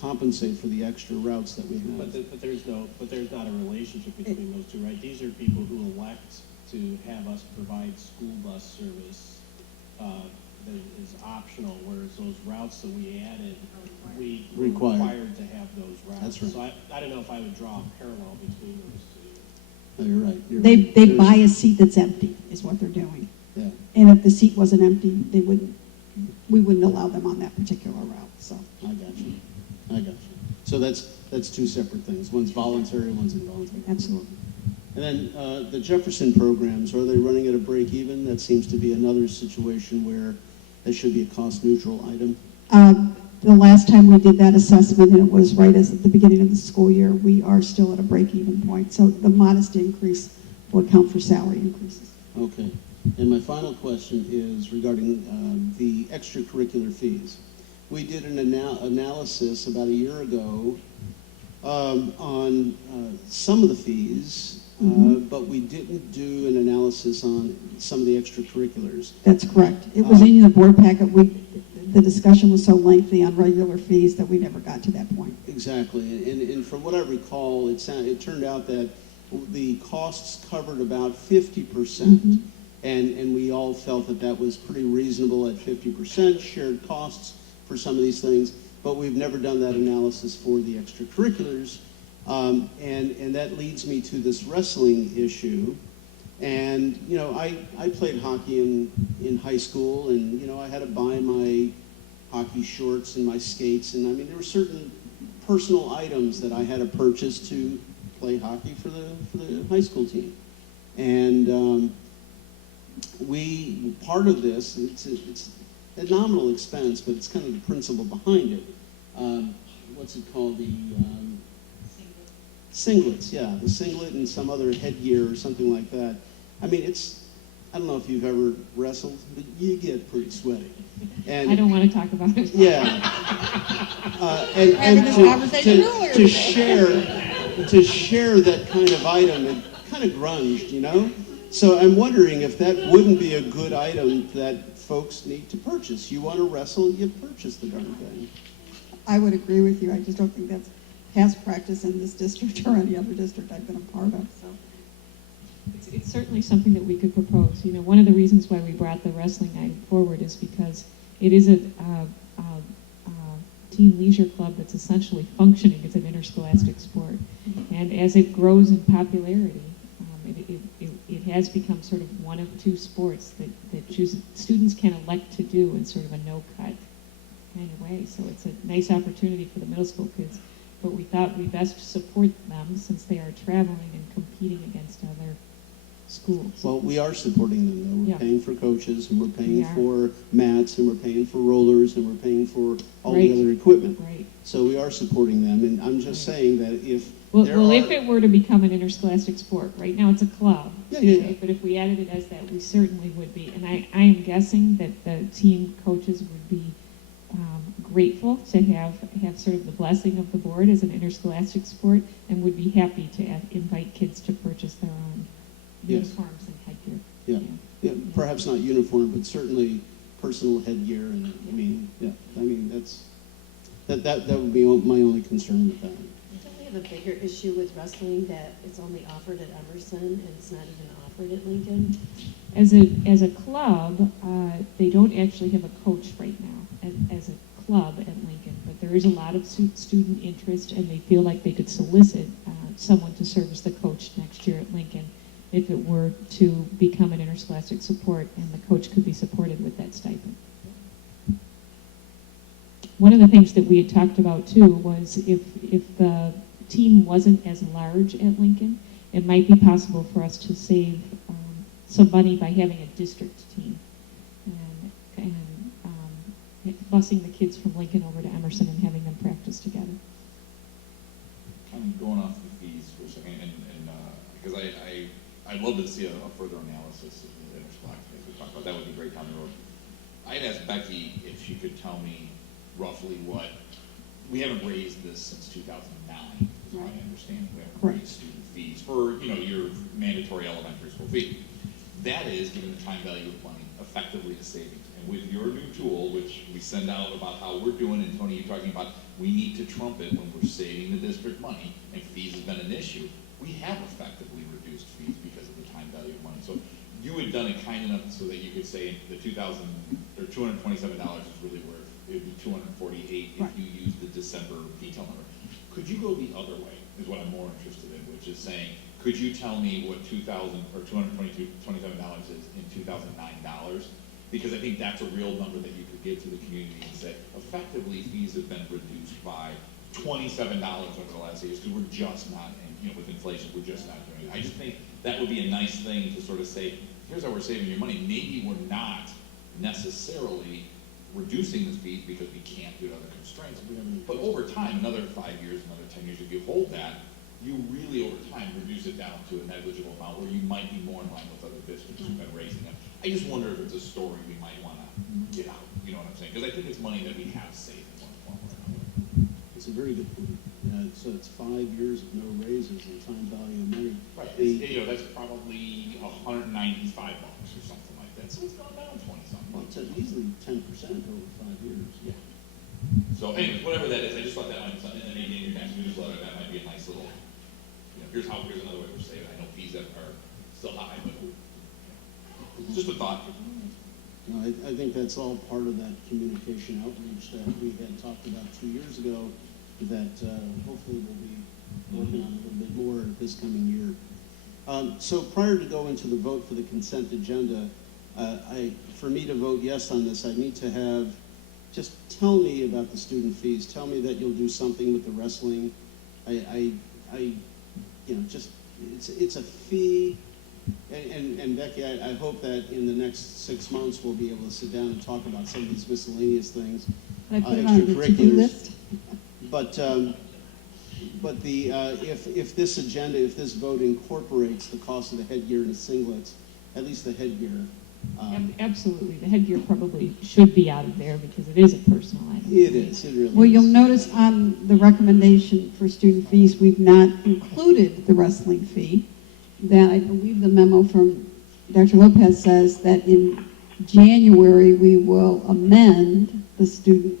compensate for the extra routes that we have? But there's not a relationship between those two, right? These are people who elect to have us provide school bus service that is optional, whereas those routes that we added, we were required to have those routes. That's right. So I don't know if I would draw a parallel between those two. No, you're right. They buy a seat that's empty, is what they're doing. Yeah. And if the seat wasn't empty, we wouldn't allow them on that particular route, so. I got you. So that's two separate things. One's voluntary, one's involuntary. Absolutely. And then the Jefferson programs, are they running at a break even? That seems to be another situation where that should be a cost neutral item. The last time we did that assessment, and it was right as at the beginning of the school year, we are still at a break-even point. So the modest increase will account for salary increases. Okay. And my final question is regarding the extracurricular fees. We did an analysis about a year ago on some of the fees, but we didn't do an analysis on some of the extracurriculars. That's correct. It was in the board packet. The discussion was so lengthy on regular fees that we never got to that point. Exactly. And from what I recall, it turned out that the costs covered about 50% And we all felt that that was pretty reasonable at 50% shared costs for some of these things, but we've never done that analysis for the extracurriculars. And that leads me to this wrestling issue. And, you know, I played hockey in high school, and, you know, I had to buy my hockey shorts and my skates, and I mean, there were certain personal items that I had to purchase to play hockey for the high school team. And part of this, it's a nominal expense, but it's kind of the principle behind it. What's it called? The singlets, yeah, the singlet and some other headgear or something like that. I mean, I don't know if you've ever wrestled, but you get pretty sweaty. And I don't want to talk about it. yeah. Having And this conversation earlier to today. share that kind of item, it kind of grunged, you know? So I'm wondering if that wouldn't be a good item that folks need to purchase. You want to wrestle, you purchase the darn thing. I would agree with you. I just don't think that's past practice in this district or any other district I've been a part of, so. It's certainly something that we could propose. You know, one of the reasons why we brought the wrestling item forward is because it is a teen leisure club that's essentially functioning as an interscholastic sport. And as it grows in popularity, it has become sort of one of two sports that students can elect to do in sort of a no-cut kind of way. So it's a nice opportunity for the middle school kids. But we thought we best support them since they are traveling and competing against other schools. Well, we are supporting them, though. We're Yeah. paying for coaches, and we're paying We are. for mats, and we're paying for rollers, and we're paying for all Right. the other equipment. Right. So we are supporting them, and I'm just Right. saying that if Well, there well, are... if it were to become an interscholastic sport, right now it's a club. Yeah, yeah, okay, yeah. But if we added it as that, we certainly would be. And I am guessing that the team coaches would be grateful to have sort of the blessing of the board as an interscholastic sport, and would be happy to invite kids to purchase their own Yes. uniforms and headgear. Yeah. Yeah, perhaps not uniform, but certainly personal headgear, and I mean, yeah, I mean, that would be my only concern with that. Don't we have a bigger issue with wrestling that it's only offered at Emerson and it's not even offered at Lincoln? As a club, they don't actually have a coach right now as a club at Lincoln, but there is a lot of student interest, and they feel like they could solicit someone to serve as the coach next year at Lincoln if it were to become an interscholastic support, and the coach could be supported with that stipend. One of the things that we had talked about too was if the team wasn't as large at Lincoln, it might be possible for us to save some money by having a district team and busing the kids from Lincoln over to Emerson and having them practice together. Kind of going off the fees for a second, and because I'd love to see a further analysis of the interscholastic as we talked about. That would be great down the road. I'd ask Becky if she could tell me roughly what, we haven't raised this since 2009, is my understanding. We haven't Correct. raised student fees for, you know, your mandatory elementary school fee. That is, given the time value of money, effectively a savings. And with your new tool, which we send out about how we're doing, and Tony, you're talking about, we need to trump it when we're saving the district money, and fees has been an issue. We have effectively reduced fees because of the time value of money. So you had done it kind enough so that you could say the $227 is really worth, it would be $248 if Right. you use the December detail number. Could you go the other way, is what I'm more interested in, which is saying, could you tell me what $227 is in 2009 dollars? Because I think that's a real number that you could give to the community and say, effectively, fees have been reduced by $27 over the last 8 years, because we're just not, and you know, with inflation, we're just not doing it. I just think that would be a nice thing to sort of say, here's how we're saving your money. Maybe we're not necessarily reducing the fees because we can't do it under constraints. But over time, another 5 years, another 10 years, if you hold that, you really over time reduce it down to a negligible amount where you might be more in line with other districts who've been raising them. I just wonder if it's a story we might want to get out, you know what I'm saying? Because I think it's money that we have saved in one form or another. It's a very good point. So it's 5 years of no raises and time value of money. Right, The- you know, that's probably $195 or something like that. So it's gone down 20-something. Well, it's at easily 10% over 5 years. Yeah. So anyways, whatever that is, I just thought that might be something, and maybe in your next newsletter, that might be a nice little, you know, here's another way we're saving. I know fees that are still high, but, you know. Just a thought. No, I think that's all part of that communication outreach that we had talked about 2 years ago that hopefully we'll be working on a little bit more this coming year. So prior to going to the vote for the consent agenda, for me to vote yes on this, I need to have, just tell me about the student fees. Tell me that you'll do something with the wrestling. Just, it's a fee. And Becky, I hope that in the next 6 months, we'll be able to sit down and talk about some of these miscellaneous things. Can I put it on the to-do list? But if this agenda, if this vote incorporates the cost of the headgear and the singlets, at least the headgear. Absolutely, the headgear probably should be out of there because it is a personal item. It is, it really is. Well, you'll notice on the recommendation for student fees, we've not included the wrestling fee. That I believe the memo from Dr. Lopez says that in January, we will amend the student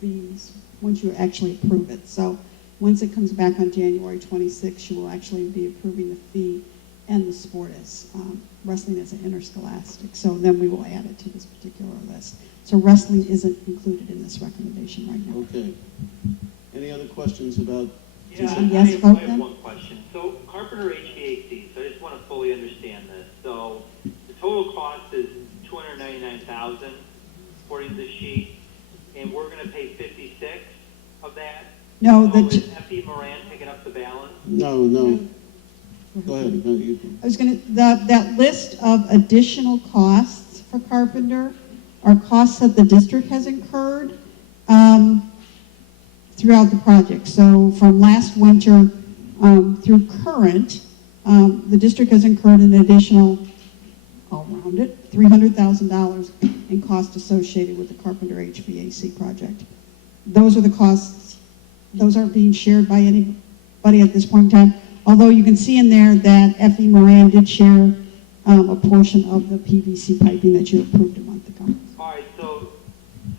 fees once you actually approve it. So once it comes back on January 26th, you will actually be approving the fee and the sport as wrestling as an interscholastic. So then we will add it to this particular list. So wrestling isn't included in this recommendation right now. Okay. Any other questions about? Yeah, yes, vote I then? have one question. So Carpenter HVAC, so I just want to fully understand this. So the total cost is $299,000 according to the sheet, and we're going to pay 56 of that? No, So is F.E. Moran picking up the balance? No. Go ahead. No, you. I was going to, that list of additional costs for Carpenter are costs that the district has incurred throughout the project. So from last winter through current, the district has incurred an additional, I'll round it, $300,000 in costs associated with the Carpenter HVAC project. Those are the costs. Those aren't being shared by anybody at this point in time. Although you can see in there that F.E. Moran did share a portion of the PVC piping that you approved a month ago. All right, so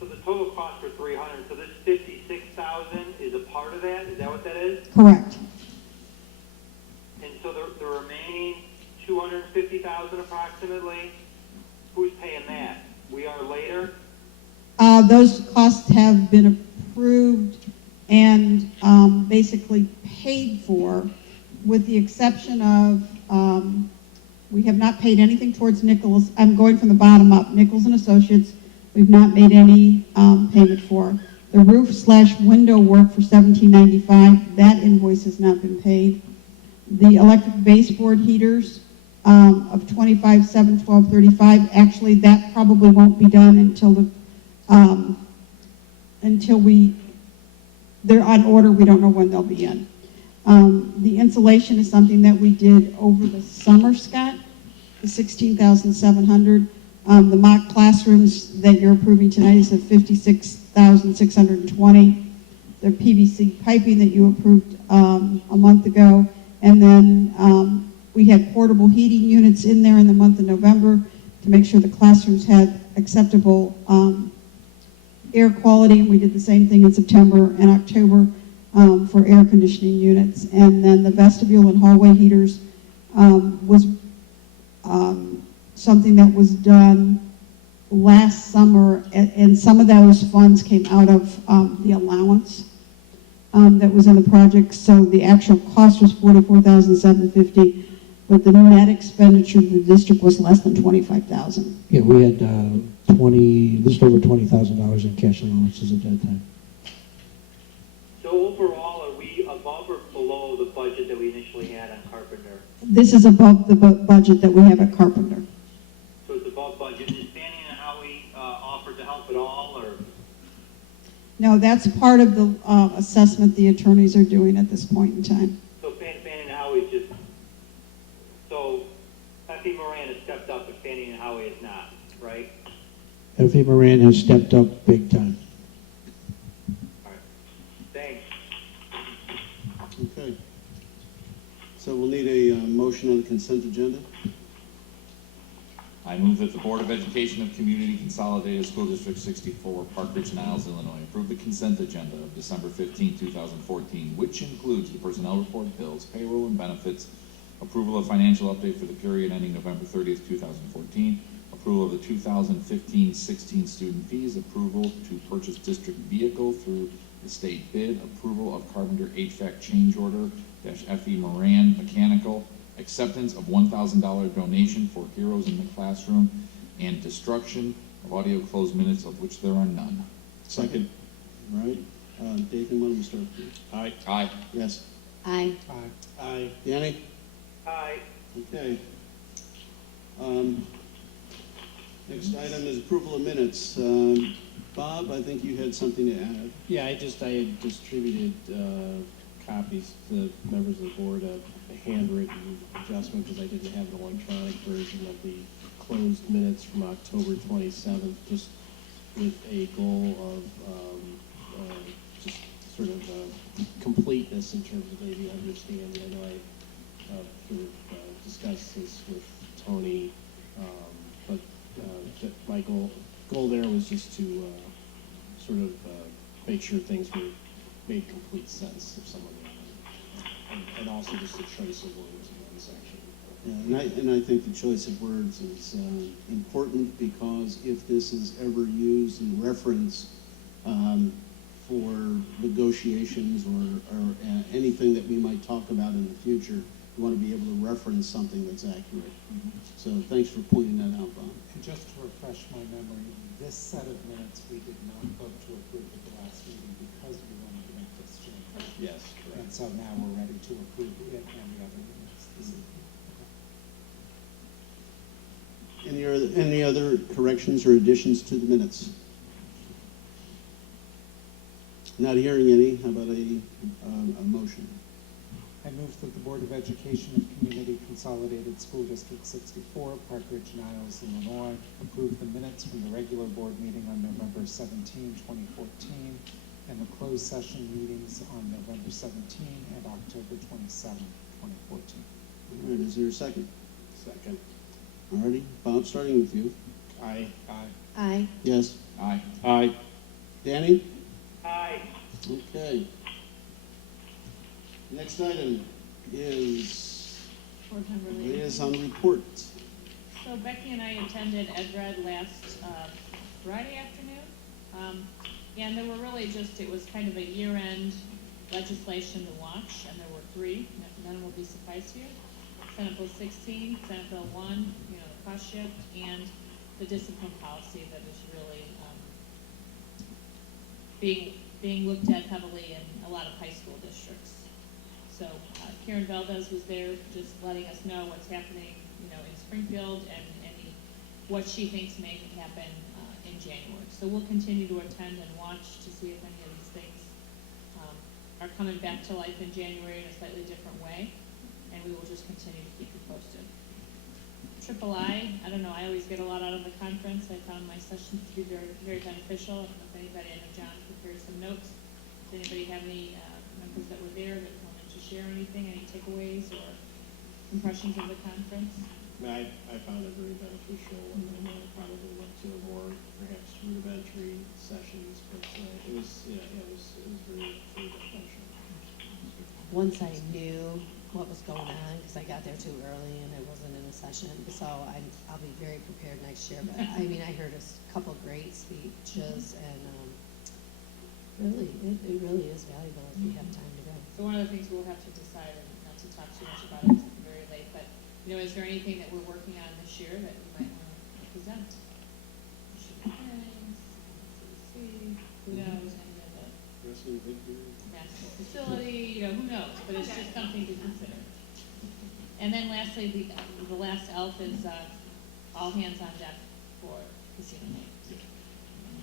the total cost for 300, so this 56,000 is a part of that? Is that what that is? Correct. And so the remaining 250,000 approximately, who's paying that? We are later? Those costs have been approved and basically paid for, with the exception of, we have not paid anything towards Nichols. I'm going from the bottom up. Nichols and Associates, we've not made any payment for. The roof/window work for $17.95, that invoice has not been paid. The electric baseboard heaters of $25,712.35, actually that probably won't be done until they're on order. We don't know when they'll be in. The insulation is something that we did over the summer, Scott, the $16,700. The mock classrooms that you're approving tonight is at $56,620. The PVC piping that you approved a month ago. And then we had portable heating units in there in the month of November to make sure the classrooms had acceptable air quality. We did the same thing in September and October for air conditioning units. And then the vestibule and hallway heaters was something that was done last summer, and some of those funds came out of the allowance that was in the project. So the actual cost was $44,750, but the net expenditure of the district was less than $25,000. Yeah, we had just over $20,000 in cash allowances at that time. So overall, are we above or below the budget that we initially had on Carpenter? This is above the budget that we have at Carpenter. So it's above budget. Is Fanning and Howie offered to help at all, or? No, that's part of the assessment the attorneys are doing at this point in time. So Fanning and Howie just, so F.E. Moran has stepped up, but Fanning and Howie has not, right? F.E. Moran has stepped up big time. All right. Thanks. Okay. So we'll need a motion on the consent agenda. I move that the Board of Education of Community Consolidated School District 64, Park Ridge-Niles, Illinois, approve the consent agenda of December 15, 2014, which includes the personnel report, bills, payroll, and benefits, Approval of financial update for the period ending November 30th, 2014. Approval of the 2015-16 student fees. Approval to purchase district vehicle through the state bid. Approval of Carpenter HVAC change order -FE Moran Mechanical. Acceptance of $1,000 donation for Heroes in the Classroom, and destruction of audio closed minutes, of which there are none. Second. All right, Dathan, why don't we start, please? Aye. Aye. Yes. Aye. Aye. Aye. Danny? Aye. Okay. Next item is approval of minutes. Bob, I think you had something to add. Yeah, I had distributed copies to the members of the board, a handwritten adjustment, because I didn't have an electronic version of the closed minutes from October 27th, just with a goal of just sort of completeness in terms of maybe understanding. I know I sort of discussed this with Tony, but that my goal there was just to sort of make sure things made complete sense if someone wanted, and also just the choice of words in one section. Yeah, and I think the choice of words is important, because if this is ever used in reference for negotiations or anything that we might talk about in the future, we want to be able to reference something that's accurate. So thanks for pointing that out, Bob. And just to refresh my memory, this set of minutes we did not vote to approve at the last meeting because we wanted to make this change. Yes, And correct. so now we're ready to approve it and the other minutes this evening. Any other corrections or additions to the minutes? Not hearing any, how about a motion? I move that the Board of Education of Community Consolidated School District 64, Park Ridge-Niles, Illinois, approve the minutes from the regular board meeting on November 17, 2014, and the closed session meetings on November 17 and October 27, 2014. All right, is there a second? Second. All righty, Bob, starting with you. Aye. Aye. Aye. Yes. Aye. Aye. Danny? Aye. Okay. Next item is Board member Lee. liaison report. So Becky and I attended EdRed last Friday afternoon. And there were really just, it was kind of a year-end legislation to watch, and there were three. None will be surprised to you. Senate Bill 16, Senate Bill 1, the cost shift, and the discipline policy that is really being looked at heavily in a lot of high school districts. So Karen Valdez was there just letting us know what's happening, in Springfield and what she thinks may happen in January. So we'll continue to attend and watch to see if any of these things are coming back to life in January in a slightly different way, and we will just continue to keep you posted. III, I don't know, I always get a lot out of the conference. I found my sessions to be very, very beneficial. I don't know if anybody, I know John prepared some notes. Does anybody have any members that were there that wanted to share anything, any takeaways or impressions of the conference? I found it very beneficial, and I know I probably went to a more perhaps rudimentary sessions, but it was very, very beneficial. Once I knew what was going on, because I got there too early and I wasn't in a session, so I'll be very prepared next year. But I mean, I heard a couple great speeches, and really, it really is valuable if we have time to go. So one of the things we'll have to decide, and not to talk too much about it, because it's very late, but, is there anything that we're working on this year that we might want to present? Who knows, any of the Wrestling victory. national facility, who knows, but it's just something to consider. And then lastly, the last ELF is all hands on deck for casino night.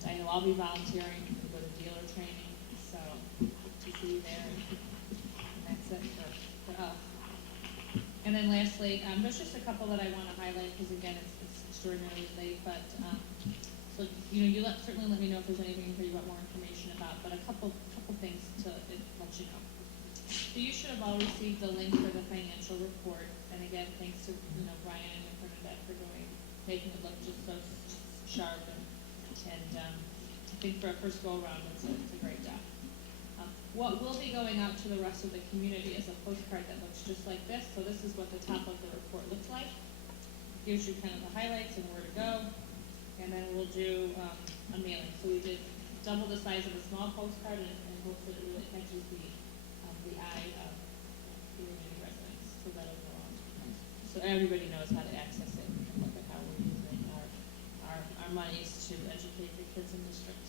And I know I'll be volunteering to go to dealer training, so to see you there. And that's it for ELF. And then lastly, there's just a couple that I want to highlight, because again, it's extraordinarily late, but so certainly let me know if there's anything that you want more information about, but a couple things to let you know. So you should have all received the link for the financial report, and again, thanks to Brian and Bernadette for making it look just so sharp, and I think for a first go around, it's a great job. What will be going out to the rest of the community is a postcard that looks just like this. So this is what the top of the report looks like. Gives you kind of the highlights and where to go. And then we'll do a mailing. So we did double the size of a small postcard and hope that it really catches the eye of community residents. So that'll go on. So everybody knows how to access it and look at how we're using our monies to educate the kids in district.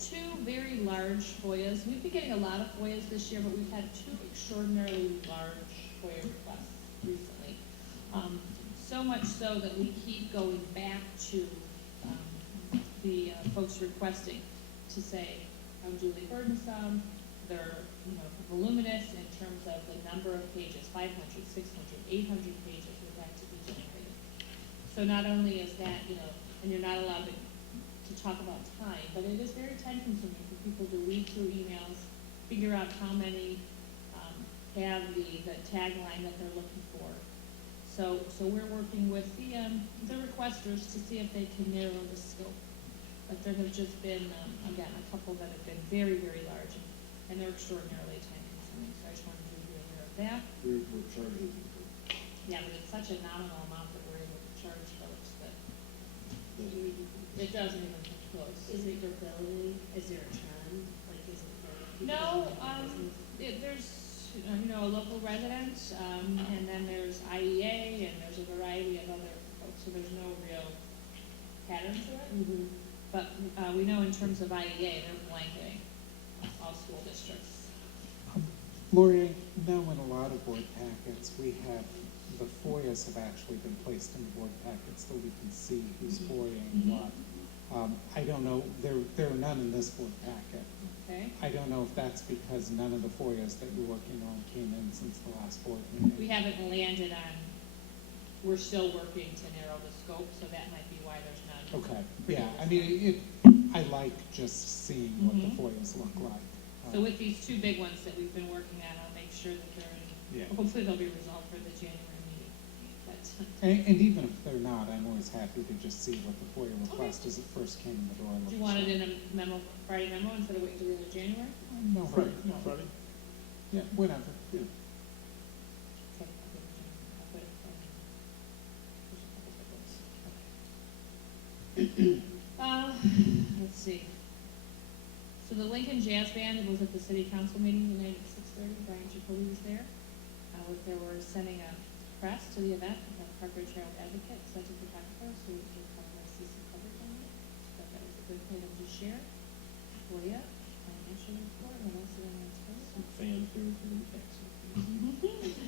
Two very large FOIAs. We've been getting a lot of FOIAs this year, but we've had two extraordinarily large FOIA requests recently. So much so that we keep going back to the folks requesting to say unduly burdensome. They're voluminous in terms of the number of pages, 500, 600, 800 pages would have to be generated. So not only is that, and you're not allowed to talk about time, but it is very time consuming for people to read through emails, figure out how many have the tagline that they're looking for. So we're working with the requesters to see if they can narrow the scope. But there have just been, again, a couple that have been very, very large, and they're extraordinarily time consuming. So I just wanted you to be aware of that. We're charging people. Yeah, but it's such a nominal amount that we're able to charge folks that it doesn't even come close. Is it your ability? Is there a trend? Like, is it for people No, who have business? there's, a local resident, and then there's IEA, and there's a variety of other folks, so there's no real pattern to it. Mhm. But we know in terms of IEA, they're blanketing all school districts. Lori, I know in a lot of board packets, we have, the FOIAs have actually been placed in the board packets so we can see who's FOIAing what. I don't know, there are none in this board packet. Okay? I don't know if that's because none of the FOIAs that you're working on came in since the last board meeting. We haven't landed on, we're still working to narrow the scope, so that might be why there's none. Okay, yeah, I mean, I like just seeing what the FOIAs look like. So with these two big ones that we've been working on, I'll make sure that they're in, Yeah. hopefully they'll be resolved for the January meeting. But And even if they're not, I'm always happy to just see what the FOIA request as it first came in the door. do you want it in a memo, Friday memo, instead of waiting till the end of January? No, Friday, no. Friday? Yeah, whatever, yeah. Okay, I'll put it, let's see. So the Lincoln Jazz Band was at the city council meeting tonight at 6:30. Brian Chapoli was there. They were sending a press to the event, the Parker Trail Advocate, such a photographer, so we could probably see some coverage on it. So that was a good item to share. FOIA, financial report, what else did I want to tell you? Some fanfare for the taxi.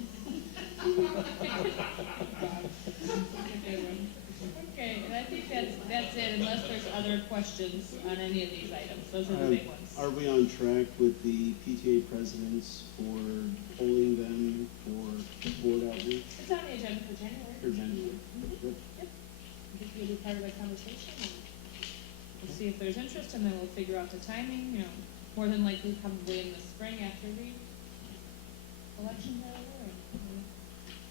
Okay, and I think that's it, unless there's other questions on any of these items. Those are the big ones. Are we on track with the PTA presidents for polling them for board outreach? It's on the agenda for January. For January? Good. Yep. I think you'll be part of that conversation, and we'll see if there's interest, and then we'll figure out the timing, more than likely probably in the spring after the election's over, and we'll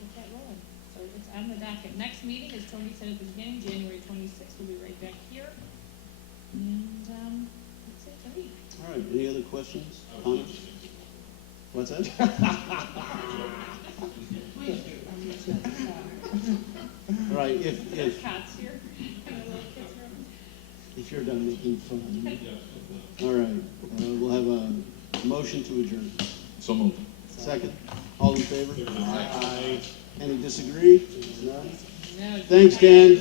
get that rolling. So it's on the docket. Next meeting, as Tony said at the beginning, January 26th, we'll be right back here. And, that's it for me. All right, any other questions, comments? What's that? All right, There's cots here in the little kids' room. if you're done making fun. All right, we'll have a motion to adjourn. So moved. Second, all in favor? Aye. Any disagree? None? No, Thanks, Dan.